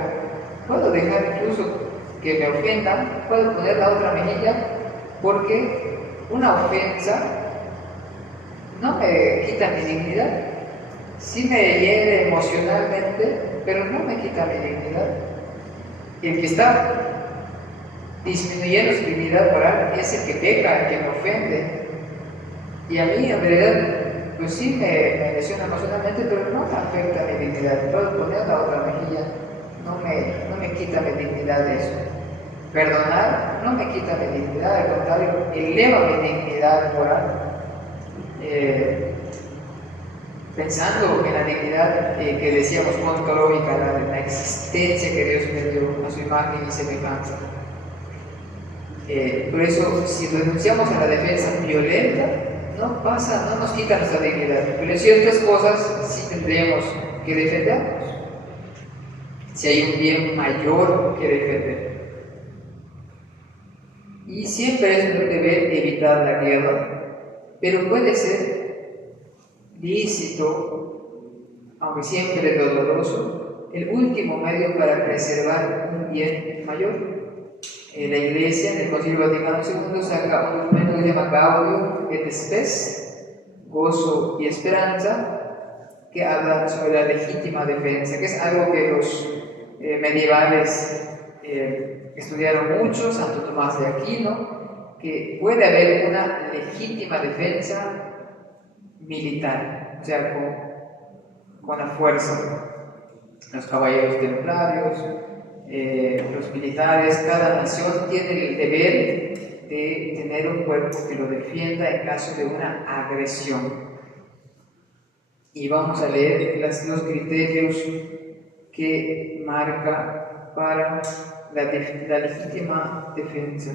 puedo dejar incluso que me ofendan, puedo poner la otra mejilla, porque una ofensa no me quita mi dignidad, sí me hiere emocionalmente, pero no me quita mi dignidad. Y el que está disminuyendo su dignidad moral es el que peca, el que me ofende. Y a mí, en realidad, pues sí me lesiona emocionalmente, pero no me afecta mi dignidad. Puedo poner la otra mejilla, no me quita mi dignidad de eso. Perdonar no me quita mi dignidad, al contrario, eleva mi dignidad moral. Pensando en la dignidad que decíamos ontológica, la existencia que Dios me dio a su imagen y semejanza. Por eso, si renunciamos a la defensa violenta, no pasa, no nos quita nuestra dignidad, pero en ciertas cosas sí tendríamos que defendernos, si hay un bien mayor que defender. Y siempre es un deber evitar la guerra, pero puede ser lícito, aunque siempre doloroso, el último medio para preservar un bien mayor. La Iglesia, en el Concilio Vaticano II, saca un documento que se llama Gaudium et Spes, gozo y esperanza, que habla sobre la legítima defensa, que es algo que los medievales estudiaron mucho, Santo Tomás de Aquino, que puede haber una legítima defensa militar, o sea, con la fuerza. Los caballeros templarios, los militares, cada nación tiene el deber de tener un cuerpo que lo defienda en caso de una agresión. Y vamos a leer los criterios que marca para la legítima defensa.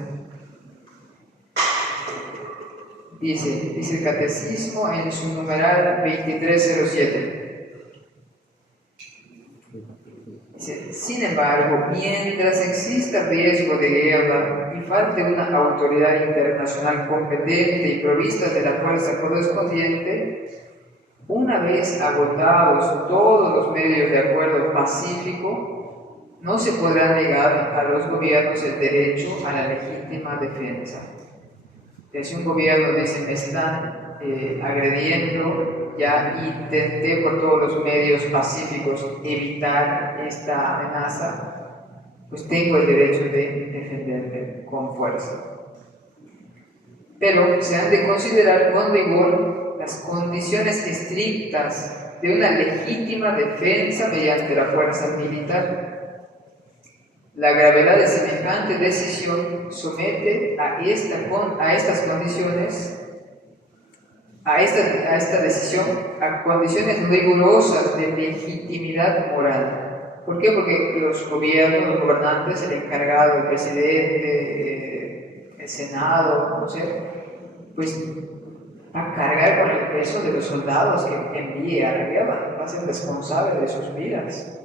Dice el Catecismo en su numeral 2307. Dice, sin embargo, mientras exista riesgo de guerra y falte una autoridad internacional competente y provista de la fuerza correspondiente, una vez agotados todos los medios de acuerdo pacífico, no se podrá negar a los gobiernos el derecho a la legítima defensa. Si un gobierno dice, me están agrediendo, ya intenté por todos los medios pacíficos evitar esta amenaza, pues tengo el derecho de defenderme con fuerza. Pero se han de considerar con rigor las condiciones estrictas de una legítima defensa mediante la fuerza militar. La gravedad de semejante decisión somete a estas condiciones, a esta decisión, a condiciones rigurosas de legitimidad moral. ¿Por qué? Porque los gobiernos, los gobernantes, el encargado, el presidente, el Senado, no sé, pues va a cargar con el peso de los soldados que envíe a la guerra, va a ser responsable de sus vidas.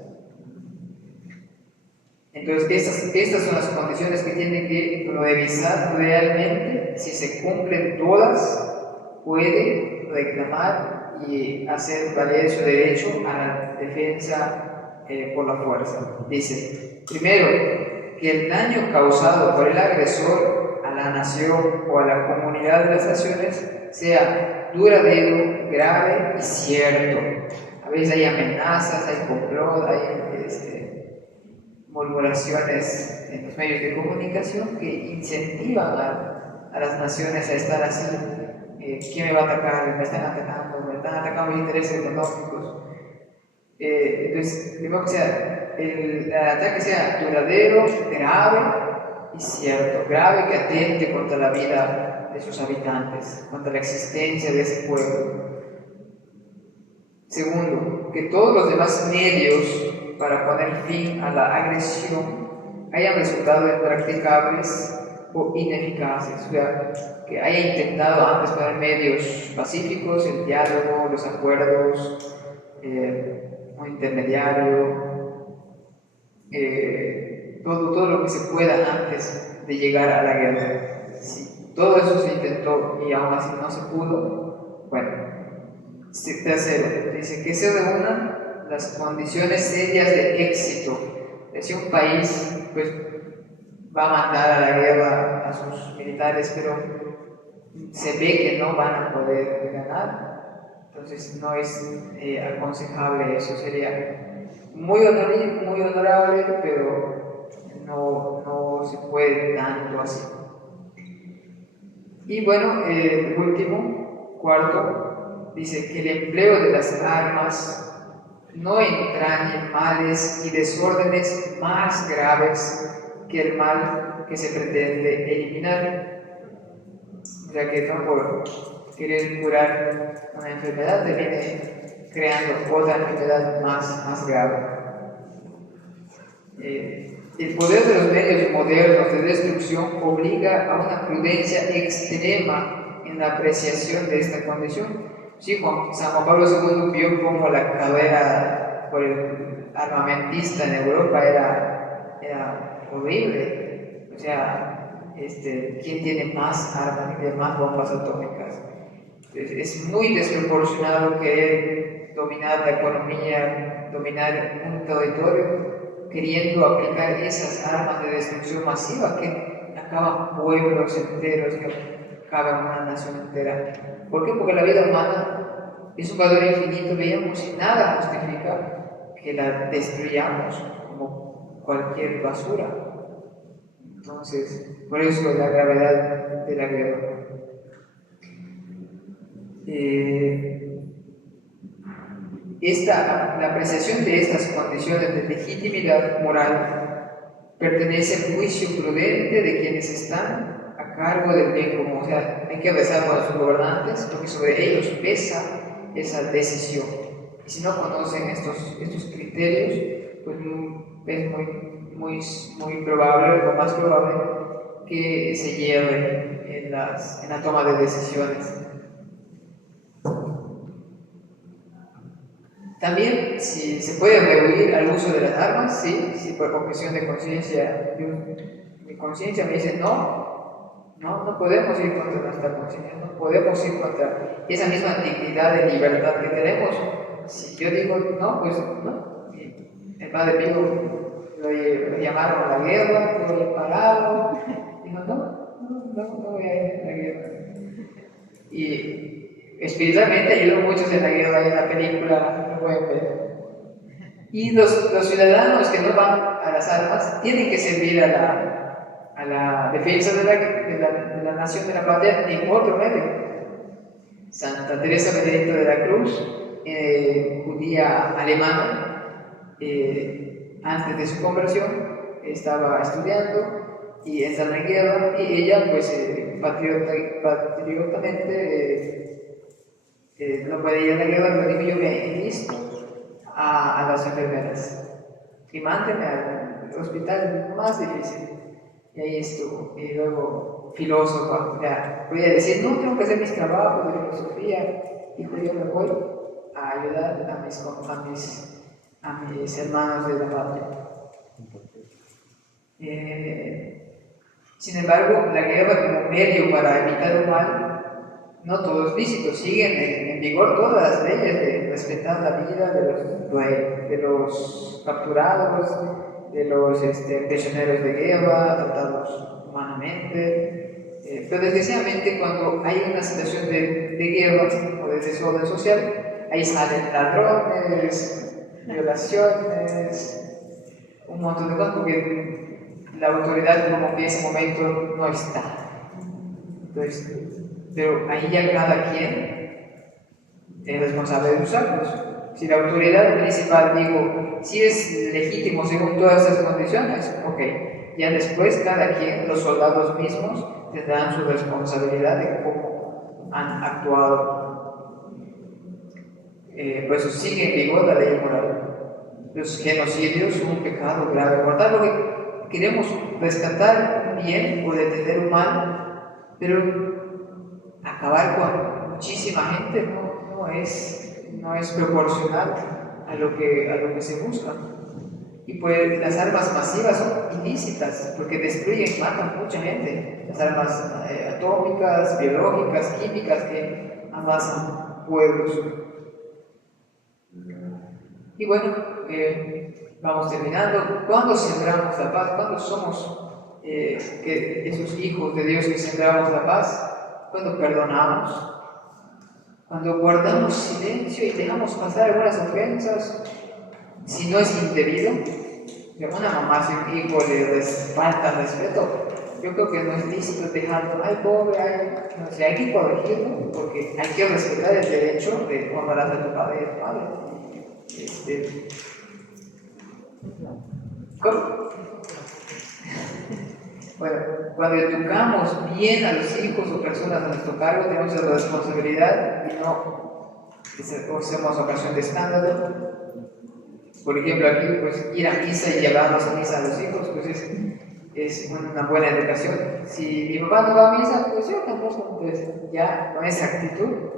Entonces, estas son las condiciones que tienen que revisar realmente. Si se cumplen todas, puede reclamar y hacer valer su derecho a la defensa por la fuerza. Dice, primero, que el daño causado por el agresor a la nación o a la comunidad de las naciones sea duradero, grave y cierto. A veces hay amenazas, hay complot, hay murmuraciones en los medios de comunicación que incentivan a las naciones a estar así. ¿Quién me va a atacar? Me están atacando mis intereses económicos. Entonces, primero que sea, el ataque sea duradero, grave y cierto. Grave, que atente contra la vida de sus habitantes, contra la existencia de ese pueblo. Segundo, que todos los demás medios para poner fin a la agresión hayan resultado impracticables o ineficaces, o sea, que haya intentado antes poner medios pacíficos, el diálogo, los acuerdos, un intermediario, todo lo que se pueda antes de llegar a la guerra. Si todo eso se intentó y aún así no se pudo, bueno. Tercero, dice que se reúnan las condiciones serias de éxito. Si un país pues, va a mandar a la guerra a sus militares, pero se ve que no van a poder ganar, entonces no es aconsejable eso. Sería muy honorable, pero no se puede tanto así. Y bueno, el último, cuarto, dice que el empleo de las armas no entrañe males y desórdenes más graves que el mal que se pretende eliminar. O sea que no por querer curar una enfermedad te viene creando otra enfermedad más grave. El poder de los medios modernos de destrucción obliga a una prudencia extrema en la apreciación de esta condición. Sí, San Juan Pablo II vio cómo la carrera por el armamentista en Europa era horrible. O sea, ¿quién tiene más armas, tiene más bombas atómicas? Es muy desproporcionado querer dominar la economía, dominar un territorio, queriendo aplicar esas armas de destrucción masiva que acaban pueblos enteros, que acaban una nación entera. ¿Por qué? Porque la vida humana es un valor infinito, veíamos, y nada justifica que la destruyamos como cualquier basura. Entonces, por eso la gravedad de la guerra. La apreciación de estas condiciones de legitimidad moral pertenece al juicio prudente de quienes están a cargo del bien común. O sea, hay que rezar por los gobernantes porque sobre ellos pesa esa decisión. Y si no conocen estos criterios, pues es muy probable, lo más probable, que se lleven en la toma de decisiones. También, si se puede rehuir al uso de las armas, sí, si por objeción de conciencia, mi conciencia me dice no podemos ir contra nuestra conciencia, no podemos ir contra esa misma dignidad de libertad que tenemos. Si yo digo no, pues no. El padre Pío lo llamaron a la guerra, lo parado, dijo no voy a ir a la guerra. Y espiritualmente ayudó muchos en la guerra, en la película. Y los ciudadanos que no van a las armas tienen que servir a la defensa de la nación, de la patria, en otro medio. Santa Teresa Benedicto de la Cruz, judía alemana, antes de su conversión, estaba estudiando y entra en la guerra, y ella, pues, patriotamente, no puede ir a la guerra, pero digo, yo me enlisto a las enfermeras y mándenme al hospital más difícil. Y ahí estuvo. Y luego, filósofo, ya podía decir, no tengo que hacer mis trabajos de filosofía, dijo, yo me voy a ayudar a mis hermanos de la patria. Sin embargo, la guerra como medio para evitar un mal, no todo es lícito, siguen en vigor todas las leyes de respetar la vida de los capturados, de los prisioneros de guerra, tratados humanamente. Pero desgraciadamente, cuando hay una situación de guerra o de desorden social, ahí salen ladrones, violaciones, un montón de cosas, porque la autoridad como que en ese momento no está. Entonces, pero ahí ya cada quien es responsable de sus actos. Si la autoridad principal, digo, si es legítimo según todas esas condiciones, ok, ya después cada quien, los soldados mismos, tendrán su responsabilidad de cómo han actuado. Por eso sigue en vigor la ley moral. Los genocidios son un pecado grave, mortal, porque queremos rescatar un bien o detener un mal, pero acabar con muchísima gente no es proporcional a lo que se busca. Y pues las armas masivas son ilícitas porque destruyen, matan mucha gente. Las armas atómicas, biológicas, químicas que amasan pueblos. Y bueno, vamos terminando. ¿Cuándo sembramos la paz? ¿Cuándo somos esos hijos de Dios que sembramos la paz? Cuando perdonamos, cuando guardamos silencio y dejamos pasar algunas ofensas, si no es indebido, que una mamá si un hijo le falta respeto, yo creo que no es lícito dejarlo, ay pobre, no sé, hay que corregirlo, porque hay que respetar el derecho de honrar a tu padre y a tu madre. ¿Cómo? Bueno, cuando educamos bien a los hijos o personas a nuestro cargo, tenemos la responsabilidad y no hacemos ocasión de escándalo. Por ejemplo, aquí pues ir a misa y llevarnos a misa a los hijos, pues es una buena educación. Si mi papá no va a misa, pues yo tampoco, pues ya con esa actitud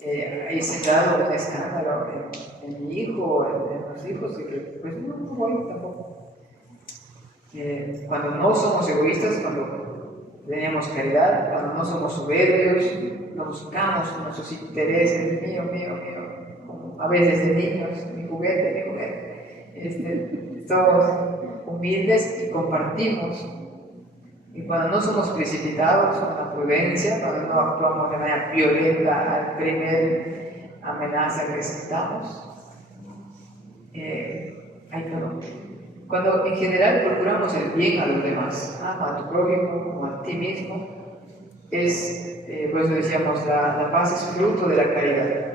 he sembrado un escándalo en mi hijo, en los hijos, y que pues no voy tampoco. Cuando no somos egoístas, cuando tenemos caridad, cuando no somos soberbios, no buscamos nuestros intereses, mío, como a veces de niños, mi juguete, somos humildes y compartimos. Y cuando no somos precipitados con la prudencia, cuando no actuamos de manera violenta al primer amenaza que sintamos, hay todo. Cuando en general procuramos el bien a los demás, ama a tu prójimo como a ti mismo, por eso decíamos, la paz es fruto de la caridad.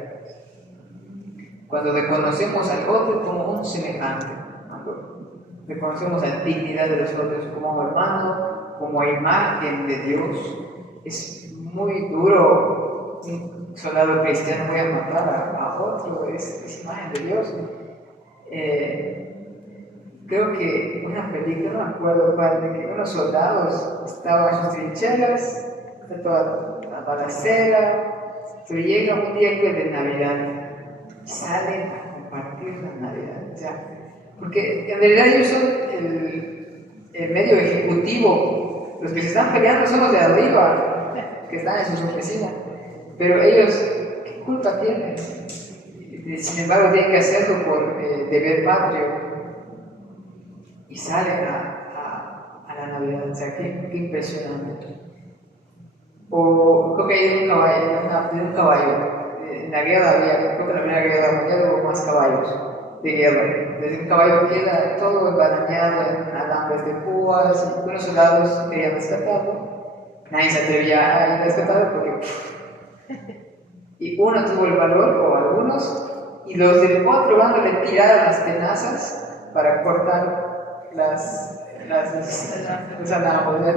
Cuando reconocemos al otro como un semejante, cuando reconocemos la dignidad de los otros como un hermano, como imagen de Dios, es muy duro. Un soldado cristiano voy a matar a otro, es imagen de Dios. Creo que una película, no me acuerdo cuál, de que unos soldados estaban en sus trincheras, de toda la balacera, pero llega un día de Navidad y salen a compartir la Navidad. O sea, porque en realidad ellos son el medio ejecutivo, los que se están peleando son los de arriba, que están en sus oficinas, pero ellos, ¿qué culpa tienen? Sin embargo, tienen que hacerlo por deber patrio. Y salen a la Navidad, o sea, qué impresionante. O creo que hay un caballo. En la guerra había, creo que en la Primera Guerra Mundial hubo más caballos de guerra. Desde un caballo queda todo embarañado en alambres de púas, y unos soldados querían rescatarlo. Nadie se atrevía a ir a rescatarlo porque. Y uno tuvo el valor, o algunos, y los del otro bando le tiraron las tenazas para cortar las alambres.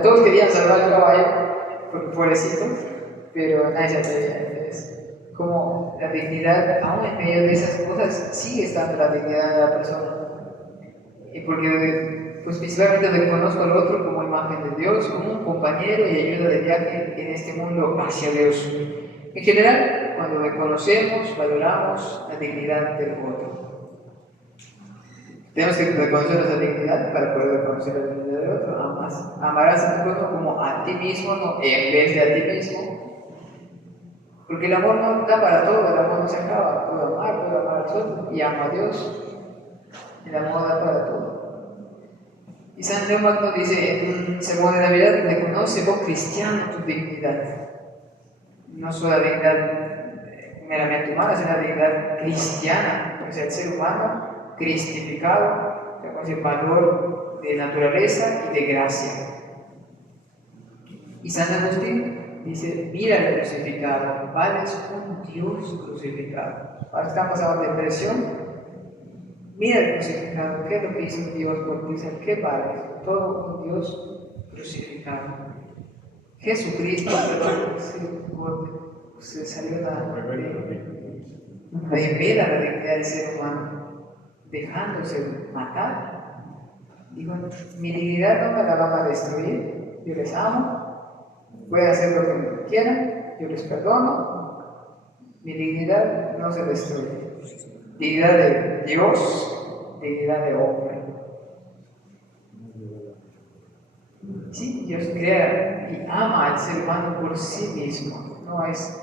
Todos querían salvar al caballo, porque pobrecito, pero nadie se atrevía. Como la dignidad, aún en medio de esas cosas, sigue estando la dignidad de la persona. Y porque, pues principalmente reconozco al otro como imagen de Dios, como un compañero y ayuda de viaje en este mundo hacia Dios. En general, cuando reconocemos, valoramos la dignidad del otro. Tenemos que reconocer nuestra dignidad para poder reconocer la dignidad del otro. Amarás a tu prójimo como a ti mismo, no en vez de a ti mismo. Porque el amor no da para todo, el amor no se acaba. Puedo amar a los otros y amo a Dios. El amor da para todo. Y San León Magno dice en un sermón de Navidad: reconoce, oh cristiano, tu dignidad. No solo la dignidad meramente humana, sino la dignidad cristiana, o sea, el ser humano cristificado, con ese valor de naturaleza y de gracia. Y San Agustín dice: mira el crucificado, vales un Dios crucificado. Ahora están pasando depresión, mira el crucificado, ¿qué es lo que hizo Dios por ti? ¿Qué vale? Todo un Dios crucificado. Jesucristo, se salió revela la dignidad del ser humano, dejándose matar. Digo, mi dignidad no me la van a destruir, yo les amo, pueden hacer lo que quieran, yo les perdono, mi dignidad no se destruye. Dignidad de Dios, dignidad de hombre. Sí, Dios crea y ama al ser humano por sí mismo. No es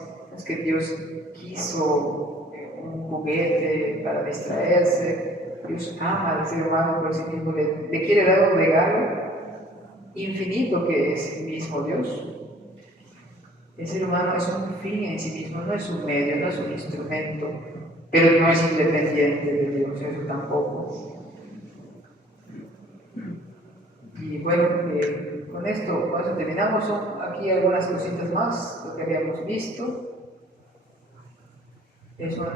que Dios quiso un juguete para distraerse. Dios ama al ser humano por sí mismo. Le quiere dar un regalo infinito que es el mismo Dios. El ser humano es un fin en sí mismo, no es un medio, no es un instrumento, pero no es independiente de Dios, eso tampoco. Y bueno, con esto terminamos. Son aquí algunas cositas más, lo que habíamos visto. Es una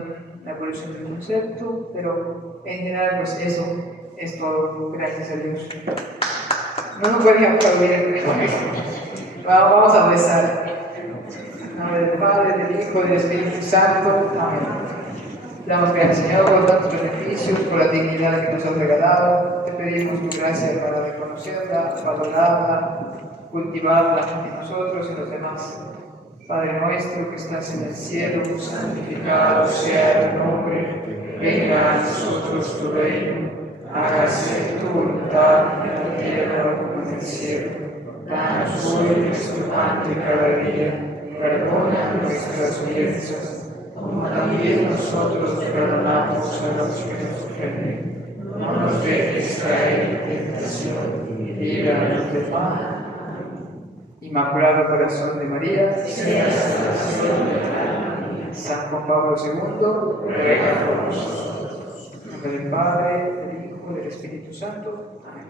evolución del concepto, pero en general, pues eso es todo, gracias a Dios. No nos voy a aplaudir con esto. Vamos a rezar. En nombre del Padre, del Hijo y del Espíritu Santo. Amén. Damos gracias, Señor, por tantos beneficios, por la dignidad que nos has regalado. Te pedimos tu gracia para reconocerla, valorarla, cultivarla en nosotros y en los demás. Padre nuestro que estás en el cielo, santificado sea tu nombre. Venga a nosotros tu reino. Hágase tu voluntad en la tierra como en el cielo. Danos hoy nuestro pan de cada día. Perdona nuestras ofensas, como también nosotros perdonamos a los que nos ofenden. No nos dejes caer en tentación y líbranos del mal. Inmaculado Corazón de María, San Juan Pablo II, ruega por nosotros. En nombre del Padre, del Hijo y del Espíritu Santo. Amén.